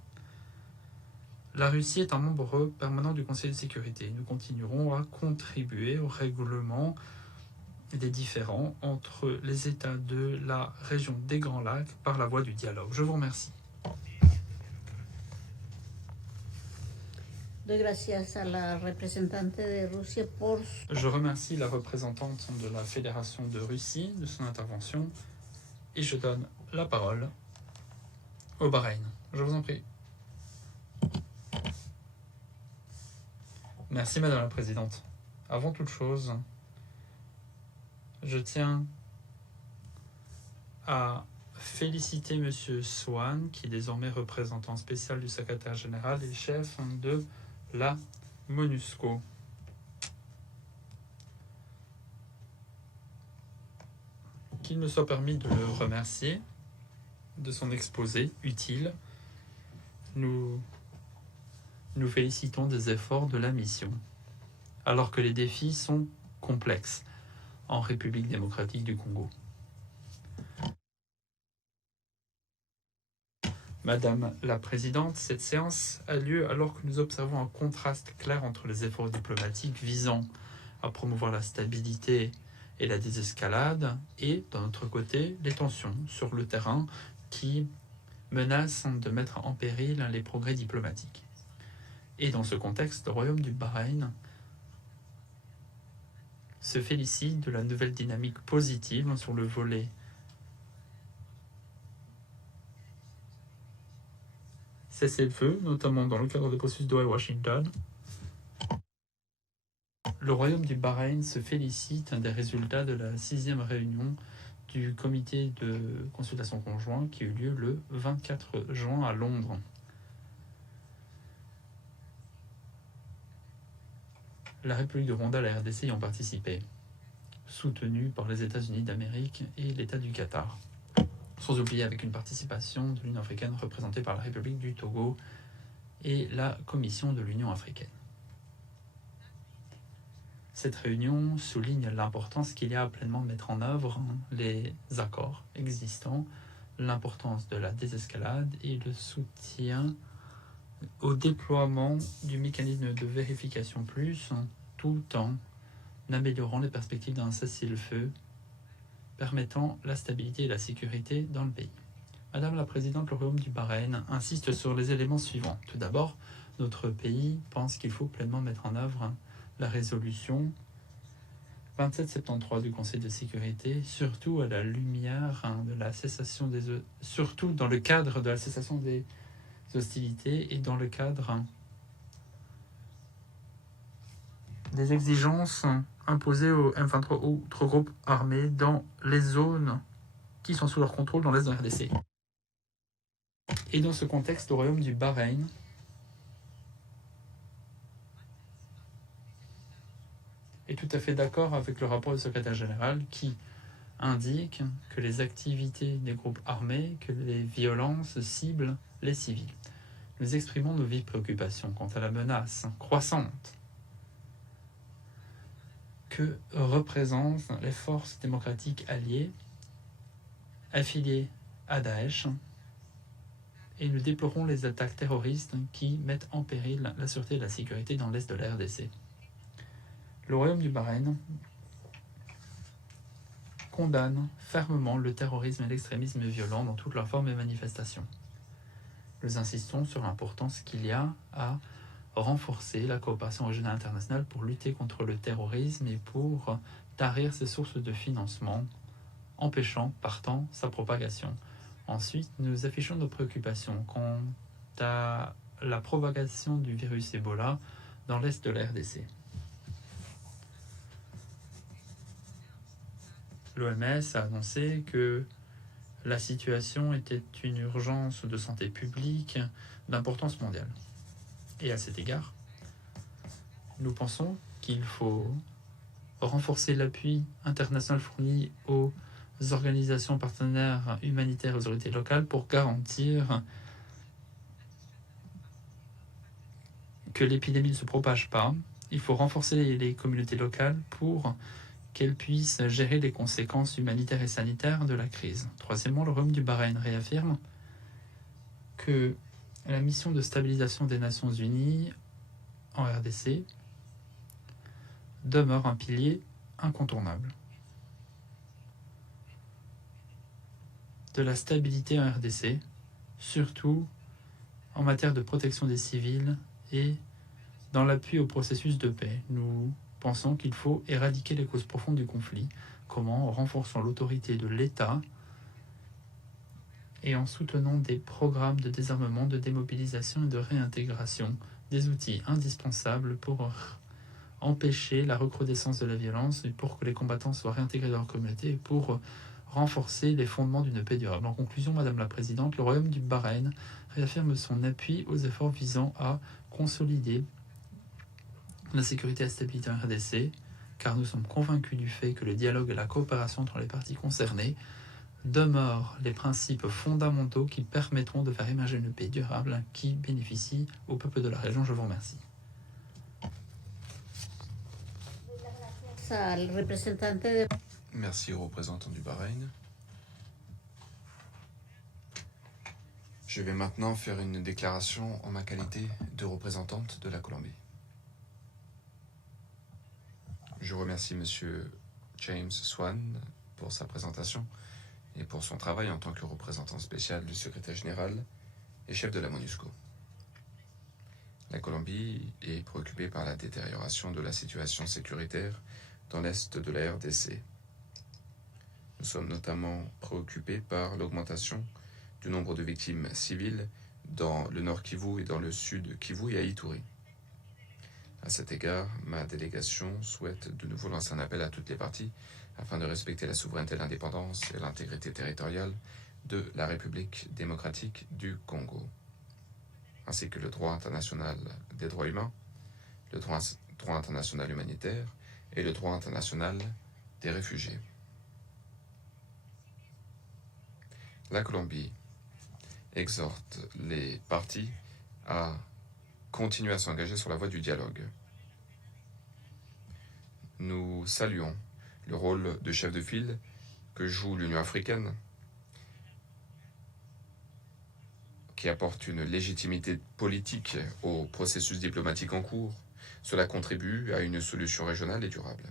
La Russie est un membre permanent du Conseil de sécurité. Nous continuerons à contribuer au règlement des différends entre les États de la région des Grands Lacs par la voie du dialogue. Je vous remercie. Je remercie la représentante de la Fédération de Russie de son intervention et je donne la parole au Bahreïn. Je vous en prie. Merci Madame la Présidente. Avant toute chose, je tiens à féliciter Monsieur Swan, qui est désormais représentant spécial du secrétaire général et chef de la MONUSCO. Qu'il me soit permis de le remercier de son exposé utile. Nous félicitons des efforts de la mission, alors que les défis sont complexes en République démocratique du Congo. Madame la Présidente, cette séance a lieu alors que nous observons un contraste clair entre les efforts diplomatiques visant à promouvoir la stabilité et la désescalade et, d'un autre côté, les tensions sur le terrain qui menacent de mettre en péril les progrès diplomatiques. Et dans ce contexte, le Royaume du Bahreïn se félicite de la nouvelle dynamique positive sur le volet cessez-le-feu, notamment dans le cadre des processus de Washington. Le Royaume du Bahreïn se félicite des résultats de la 6e réunion du comité de consultation conjoint qui eut lieu le 24 juin à Londres. La République du Rwanda et la RDC y ont participé. soutenu par les États-Unis d'Amérique et l'État du Qatar. Sans oublier avec une participation de l'Union africaine représentée par la République du Togo et la Commission de l'Union africaine. Cette réunion souligne l'importance qu'il y a à pleinement mettre en œuvre les accords existants, l'importance de la désescalade et le soutien au déploiement du mécanisme de vérification plus, tout en améliorant les perspectives d'un cessez-le-feu permettant la stabilité et la sécurité dans le pays. Madame la Présidente, le Royaume du Bahreïn insiste sur les éléments suivants. Tout d'abord, notre pays pense qu'il faut pleinement mettre en œuvre la résolution 2773 du Conseil de sécurité, surtout à la lumière de la cessation surtout dans le cadre de la cessation des hostilités et dans le cadre des exigences imposées aux M23 ou autres groupes armés dans les zones qui sont sous leur contrôle dans l'est de la RDC. Et dans ce contexte, le Royaume du Bahreïn est tout à fait d'accord avec le rapport du secrétaire général qui indique que les activités des groupes armés, que les violences ciblent les civils. Nous exprimons nos vives préoccupations quant à la menace croissante que représentent les forces démocratiques alliées affiliées à Daesh, et nous déplorons les attaques terroristes qui mettent en péril la sûreté et la sécurité dans l'est de la RDC. Le Royaume du Bahreïn condamne fermement le terrorisme et l'extrémisme violent dans toutes leurs formes et manifestations. Nous insistons sur l'importance qu'il y a à renforcer la coopération régionale internationale pour lutter contre le terrorisme et pour tarir ses sources de financement, empêchant partant sa propagation. Ensuite, nous affichons nos préoccupations quant à la propagation du virus Ebola dans l'est de la RDC. L'OMS a annoncé que la situation était une urgence de santé publique d'importance mondiale. Et à cet égard, nous pensons qu'il faut renforcer l'appui international fourni aux organisations partenaires humanitaires et aux autorités locales pour garantir que l'épidémie ne se propage pas. Il faut renforcer les communautés locales pour qu'elles puissent gérer les conséquences humanitaires et sanitaires de la crise. Troisièmement, le Royaume du Bahreïn réaffirme que la mission de stabilisation des Nations Unies en RDC demeure un pilier incontournable de la stabilité en RDC, surtout en matière de protection des civils et dans l'appui au processus de paix. Nous pensons qu'il faut éradiquer les causes profondes du conflit. Comment? En renforçant l'autorité de l'État et en soutenant des programmes de désarmement, de démobilisation et de réintégration, des outils indispensables pour empêcher la recrudescence de la violence et pour que les combattants soient réintégrés dans leur communauté et pour renforcer les fondements d'une paix durable. En conclusion, Madame la Présidente, le Royaume du Bahreïn réaffirme son appui aux efforts visant à consolider la sécurité et la stabilité en RDC, car nous sommes convaincus du fait que le dialogue et la coopération entre les parties concernées demeurent les principes fondamentaux qui permettront de faire émerger une paix durable qui bénéficie au peuple de la région. Je vous remercie. Merci au représentant du Bahreïn. Je vais maintenant faire une déclaration en ma qualité de représentante de la Colombie. Je remercie M. James Swan pour sa présentation et pour son travail en tant que représentant spécial du secrétaire général et chef de la MONUSCO. La Colombie est préoccupée par la détérioration de la situation sécuritaire dans l'est de la RDC. Nous sommes notamment préoccupés par l'augmentation du nombre de victimes civiles dans le nord Kivu et dans le sud Kivu et à Ituri. À cet égard, ma délégation souhaite de nouveau lancer un appel à toutes les parties afin de respecter la souveraineté, l'indépendance et l'intégrité territoriale de la République démocratique du Congo, ainsi que le droit international des droits humains, le droit international humanitaire et le droit international des réfugiés. La Colombie exhorte les parties à continuer à s'engager sur la voie du dialogue. Nous saluons le rôle de chef de file que joue l'Union africaine, qui apporte une légitimité politique au processus diplomatique en cours. Cela contribue à une solution régionale et durable.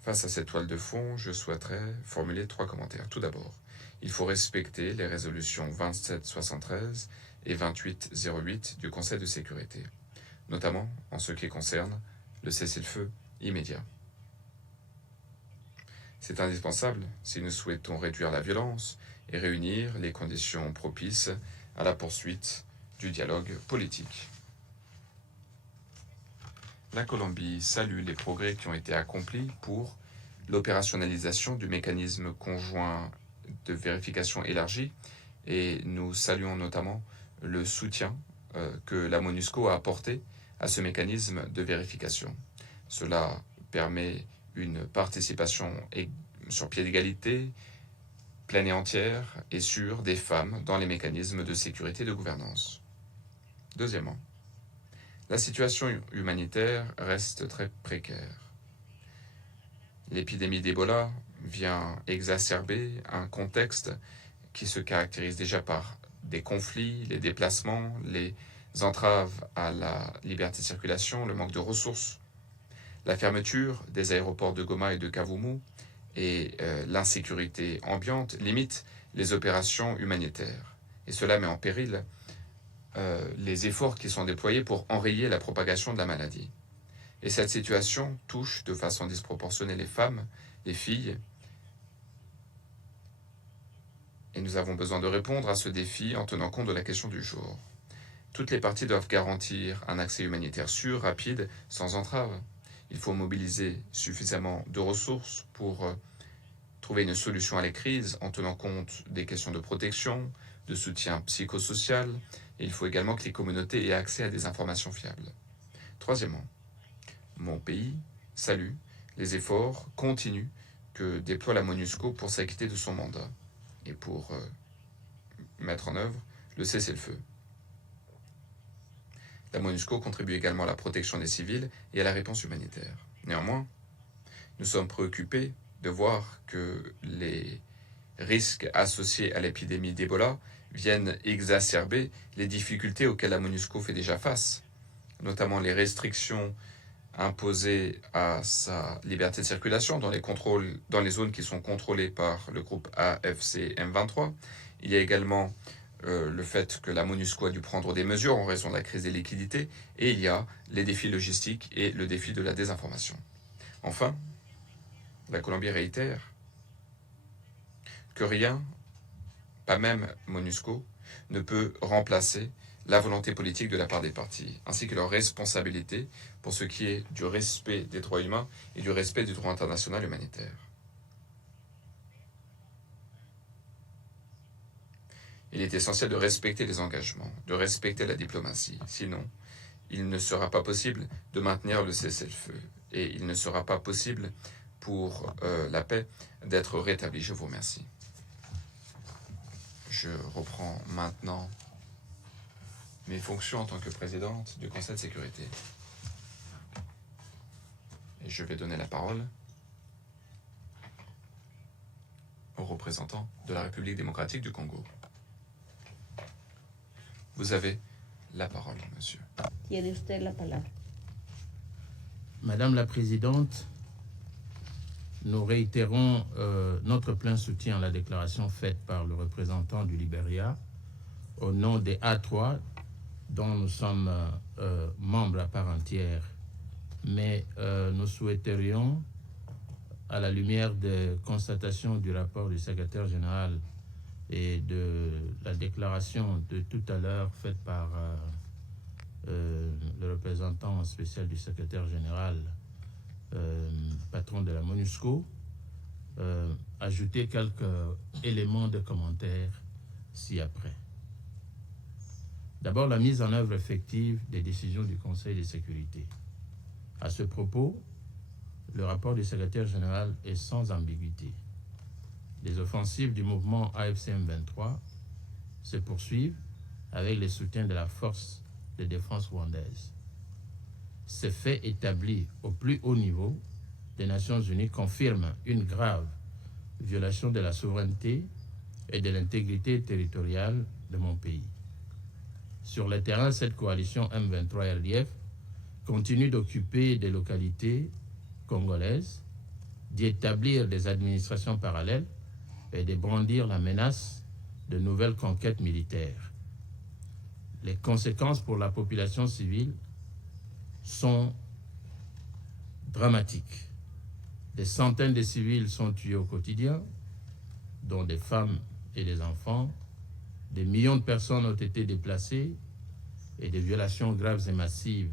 Face à cette toile de fond, je souhaiterais formuler 3 commentaires. Tout d'abord, il faut respecter les résolutions 2773 et 2808 du Conseil de sécurité, notamment en ce qui concerne le cessez-le-feu immédiat. C'est indispensable si nous souhaitons réduire la violence et réunir les conditions propices à la poursuite du dialogue politique. La Colombie salue les progrès qui ont été accomplis pour l'opérationnalisation du mécanisme conjoint de vérification élargie et nous saluons notamment le soutien que la MONUSCO a apporté à ce mécanisme de vérification. Cela permet une participation sur pied d'égalité, pleine et entière et sûre des femmes dans les mécanismes de sécurité et de gouvernance. Deuxièmement, la situation humanitaire reste très précaire. L'épidémie d'Ebola vient exacerber un contexte qui se caractérise déjà par des conflits, les déplacements, les entraves à la liberté de circulation, le manque de ressources, la fermeture des aéroports de Goma et de Kavumu et l'insécurité ambiante limitent les opérations humanitaires. Et cela met en péril les efforts qui sont déployés pour enrayer la propagation de la maladie. Et cette situation touche de façon disproportionnée les femmes, les filles. Et nous avons besoin de répondre à ce défi en tenant compte de la question du jour. Toutes les parties doivent garantir un accès humanitaire sûr, rapide, sans entrave. Il faut mobiliser suffisamment de ressources pour trouver une solution à la crise en tenant compte des questions de protection, de soutien psychosocial. Et il faut également que les communautés aient accès à des informations fiables. Troisièmement, mon pays salue les efforts continus que déploie la MONUSCO pour s'acquitter de son mandat et pour mettre en œuvre le cessez-le-feu. La MONUSCO contribue également à la protection des civils et à la réponse humanitaire. Néanmoins, nous sommes préoccupés de voir que les risques associés à l'épidémie d'Ebola viennent exacerber les difficultés auxquelles la MONUSCO fait déjà face, notamment les restrictions imposées à sa liberté de circulation dans les zones qui sont contrôlées par le groupe AFC M23. Il y a également le fait que la MONUSCO a dû prendre des mesures en raison de la crise des liquidités, et il y a les défis logistiques et le défi de la désinformation. Enfin, la Colombie réitère que rien, pas même MONUSCO, ne peut remplacer la volonté politique de la part des partis, ainsi que leur responsabilité pour ce qui est du respect des droits humains et du respect du droit international humanitaire. Il est essentiel de respecter les engagements, de respecter la diplomatie. Sinon, il ne sera pas possible de maintenir le cessez-le-feu et il ne sera pas possible pour la paix d'être rétablie. Je vous remercie. Je reprends maintenant mes fonctions en tant que présidente du Conseil de sécurité. Et je vais donner la parole au représentant de la République démocratique du Congo. Vous avez la parole, monsieur. Tiene usted la palabra. Madame la Présidente, nous réitérons notre plein soutien à la déclaration faite par le représentant du Libéria au nom des A3, dont nous sommes membres à part entière. Mais nous souhaiterions, à la lumière des constatations du rapport du secrétaire général et de la déclaration de tout à l'heure faite par le représentant spécial du secrétaire général, patron de la MONUSCO, ajouter quelques éléments de commentaire ci-après. D'abord, la mise en œuvre effective des décisions du Conseil de sécurité. À ce propos, le rapport du secrétaire général est sans ambiguïté. Les offensives du mouvement AFCM 23 se poursuivent avec le soutien de la force de défense rwandaise. Ces faits établis au plus haut niveau des Nations Unies confirment une grave violation de la souveraineté et de l'intégrité territoriale de mon pays. Sur le terrain, cette coalition M23-RDF continue d'occuper des localités congolaises, d'y établir des administrations parallèles et de brandir la menace de nouvelles conquêtes militaires. Les conséquences pour la population civile sont dramatiques. Des centaines de civils sont tués au quotidien, dont des femmes et des enfants. Des millions de personnes ont été déplacées et des violations graves et massives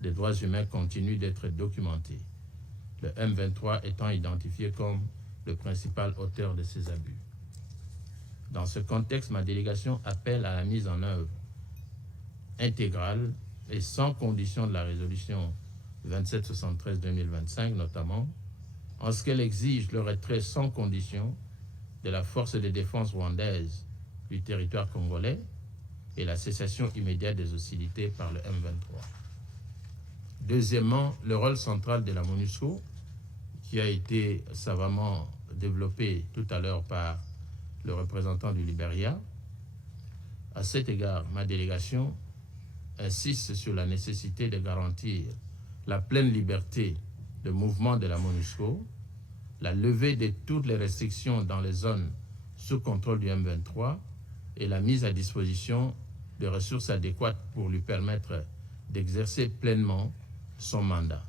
des droits humains continuent d'être documentées, le M23 étant identifié comme le principal auteur de ces abus. Dans ce contexte, ma délégation appelle à la mise en œuvre intégrale et sans condition de la résolution 2773-2025 notamment, en ce qu'elle exige le retrait sans condition de la force de défense rwandaise du territoire congolais et la cessation immédiate des hostilités par le M23. Deuxièmement, le rôle central de la MONUSCO, qui a été savamment développé tout à l'heure par le représentant du Libéria. À cet égard, ma délégation insiste sur la nécessité de garantir la pleine liberté de mouvement de la MONUSCO, la levée de toutes les restrictions dans les zones sous contrôle du M23 et la mise à disposition de ressources adéquates pour lui permettre d'exercer pleinement son mandat.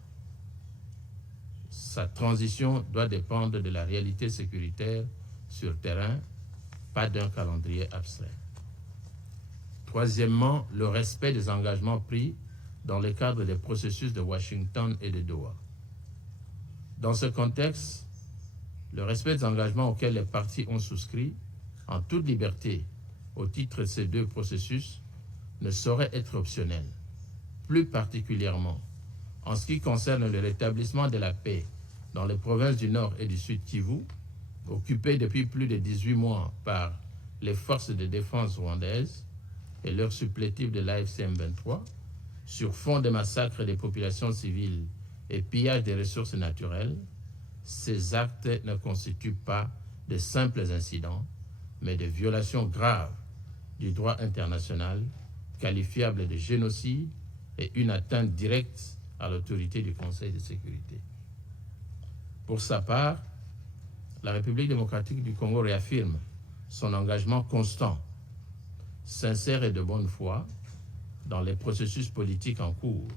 Sa transition doit dépendre de la réalité sécuritaire sur terrain, pas d'un calendrier abstrait. Troisièmement, le respect des engagements pris dans le cadre des processus de Washington et de Doha. Dans ce contexte, le respect des engagements auxquels les parties ont souscrit en toute liberté au titre de ces deux processus ne saurait être optionnel, plus particulièrement en ce qui concerne le rétablissement de la paix dans les provinces du Nord et du Sud Kivu, occupées depuis plus de 18 mois par les forces de défense rwandaises et leurs supplétifs de l'AFCM 23, sur fond de massacres des populations civiles et pillage des ressources naturelles. Ces actes ne constituent pas de simples incidents, mais de violations graves du droit international, qualifiables de génocide et une atteinte directe à l'autorité du Conseil de sécurité. Pour sa part, la République démocratique du Congo réaffirme son engagement constant, sincère et de bonne foi dans les processus politiques en cours.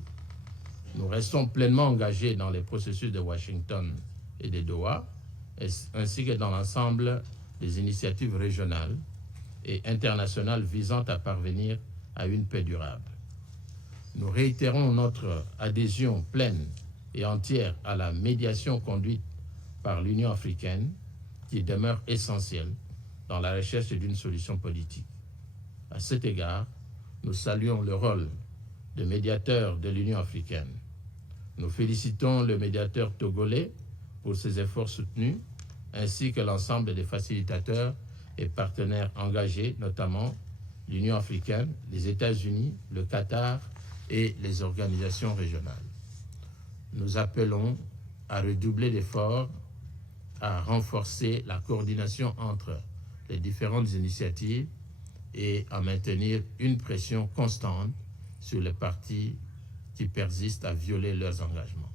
Nous restons pleinement engagés dans les processus de Washington et de Doha, ainsi que dans l'ensemble des initiatives régionales et internationales visant à parvenir à une paix durable. Nous réitérons notre adhésion pleine et entière à la médiation conduite par l'Union africaine, qui demeure essentielle dans la recherche d'une solution politique. À cet égard, nous saluons le rôle de médiateur de l'Union africaine. Nous félicitons le médiateur togolais pour ses efforts soutenus, ainsi que l'ensemble des facilitateurs et partenaires engagés, notamment l'Union africaine, les États-Unis, le Qatar et les organisations régionales. Nous appelons à redoubler d'efforts, à renforcer la coordination entre les différentes initiatives et à maintenir une pression constante sur les partis qui persistent à violer leurs engagements.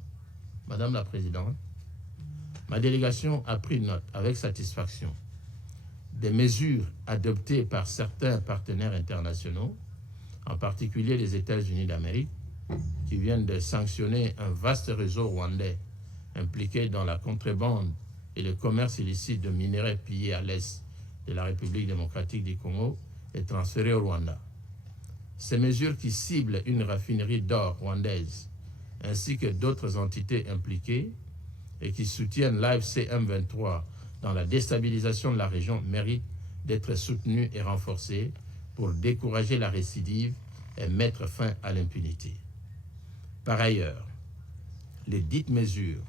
Madame la Présidente, ma délégation a pris note avec satisfaction des mesures adoptées par certains partenaires internationaux, en particulier les États-Unis d'Amérique, qui viennent de sanctionner un vaste réseau rwandais impliqué dans la contrebande et le commerce illicite de minerais pillés à l'est de la République démocratique du Congo et transférés au Rwanda. Ces mesures qui ciblent une raffinerie d'or rwandaise ainsi que d'autres entités impliquées et qui soutiennent l'AFCM 23 dans la déstabilisation de la région méritent d'être soutenues et renforcées pour décourager la récidive et mettre fin à l'impunité. Par ailleurs, les dites mesures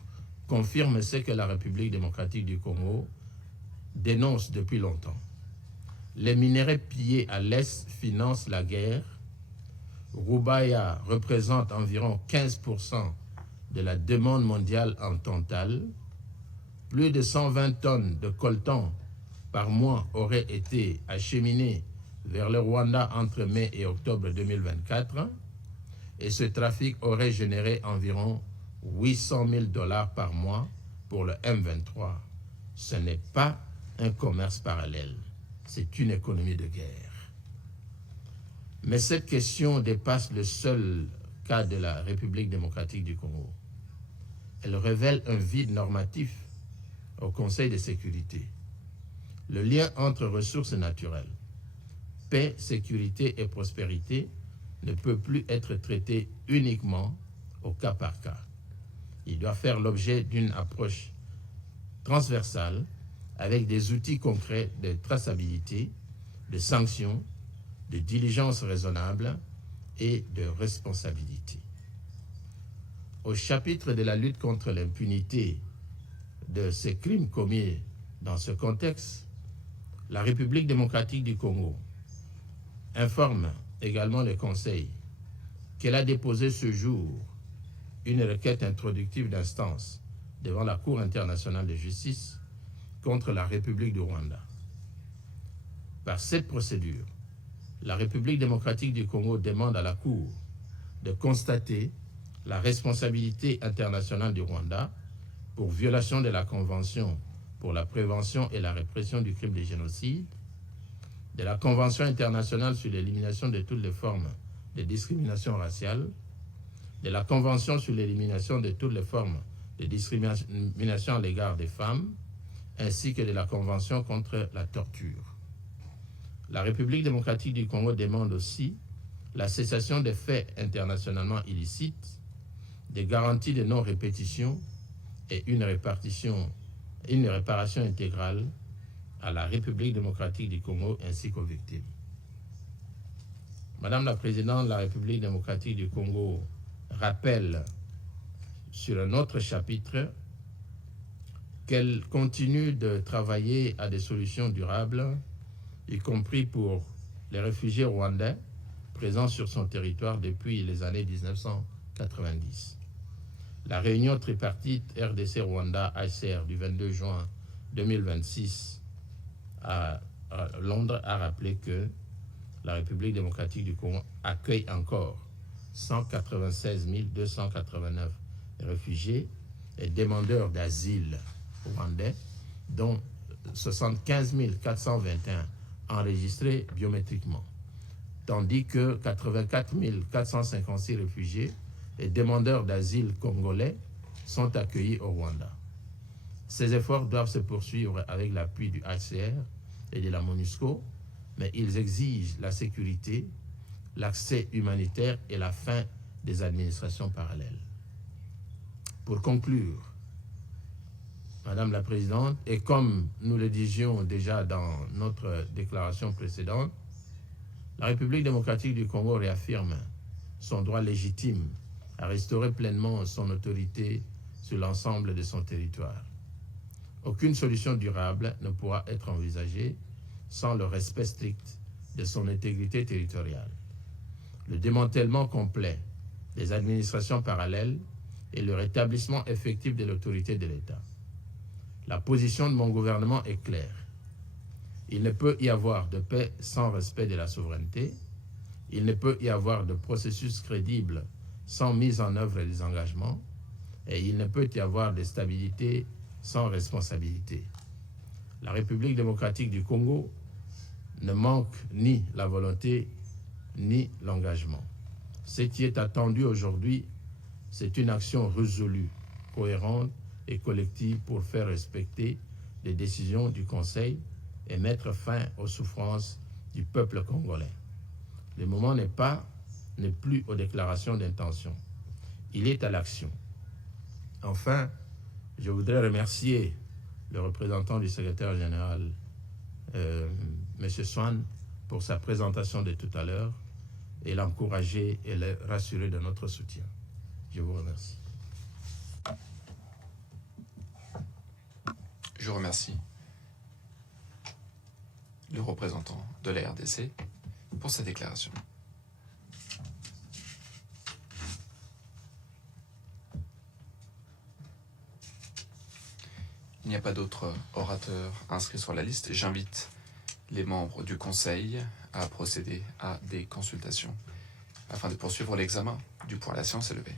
confirme ce que la République démocratique du Congo dénonce depuis longtemps. Les minerais pillés à l'Est financent la guerre. Roubaïa représente environ 15% de la demande mondiale en tantale. Plus de 120 tonnes de coltan par mois auraient été acheminées vers le Rwanda entre mai et octobre 2024 et ce trafic aurait généré environ 800 000 $ par mois pour le M23. Ce n'est pas un commerce parallèle, c'est une économie de guerre. Mais cette question dépasse le seul cas de la République démocratique du Congo. Elle révèle un vide normatif au Conseil de sécurité. Le lien entre ressources naturelles, paix, sécurité et prospérité ne peut plus être traité uniquement au cas par cas. Il doit faire l'objet d'une approche transversale avec des outils concrets de traçabilité, de sanctions, de diligence raisonnable et de responsabilité. Au chapitre de la lutte contre l'impunité de ces crimes commis dans ce contexte, la République démocratique du Congo informe également le Conseil qu'elle a déposé ce jour une requête introductive d'instance devant la Cour internationale de justice contre la République du Rwanda. Par cette procédure, la République démocratique du Congo demande à la Cour de constater la responsabilité internationale du Rwanda pour violation de la Convention pour la prévention et la répression du crime de génocide, de la Convention internationale sur l'élimination de toutes les formes de discrimination raciale, de la Convention sur l'élimination de toutes les formes de discrimination à l'égard des femmes, ainsi que de la Convention contre la torture. La République démocratique du Congo demande aussi la cessation des faits internationalement illicites, des garanties de non-répétition et une réparation intégrale à la République démocratique du Congo ainsi qu'aux victimes. Madame la Présidente, la République démocratique du Congo rappelle sur un autre chapitre qu'elle continue de travailler à des solutions durables, y compris pour les réfugiés rwandais présents sur son territoire depuis les années 1990. La réunion tripartite RDC-Rwanda-HCR du 22 juin 2026 à Londres a rappelé que la République démocratique du Congo accueille encore 196 289 réfugiés et demandeurs d'asile rwandais, dont 75 421 enregistrés biométriquement, tandis que 84 456 réfugiés et demandeurs d'asile congolais sont accueillis au Rwanda. Ces efforts doivent se poursuivre avec l'appui du HCR et de la MONUSCO, mais ils exigent la sécurité, l'accès humanitaire et la fin des administrations parallèles. Pour conclure, Madame la Présidente, et comme nous le disions déjà dans notre déclaration précédente, la République démocratique du Congo réaffirme son droit légitime à restaurer pleinement son autorité sur l'ensemble de son territoire. Aucune solution durable ne pourra être envisagée sans le respect strict de son intégrité territoriale. Le démantèlement complet des administrations parallèles et le rétablissement effectif de l'autorité de l'État. La position de mon gouvernement est claire. Il ne peut y avoir de paix sans respect de la souveraineté. Il ne peut y avoir de processus crédible sans mise en œuvre des engagements. Et il ne peut y avoir de stabilité sans responsabilité. La République démocratique du Congo ne manque ni la volonté ni l'engagement. Ce qui est attendu aujourd'hui, c'est une action résolue, cohérente et collective pour faire respecter les décisions du Conseil et mettre fin aux souffrances du peuple congolais. Le moment n'est plus aux déclarations d'intention. Il est à l'action. Enfin, je voudrais remercier le représentant du secrétaire général, M. Swan, pour sa présentation de tout à l'heure et l'encourager et le rassurer de notre soutien. Je vous remercie. Je remercie le représentant de la RDC pour sa déclaration. Il n'y a pas d'autres orateurs inscrits sur la liste. J'invite les membres du Conseil à procéder à des consultations afin de poursuivre l'examen du point. La séance est levée.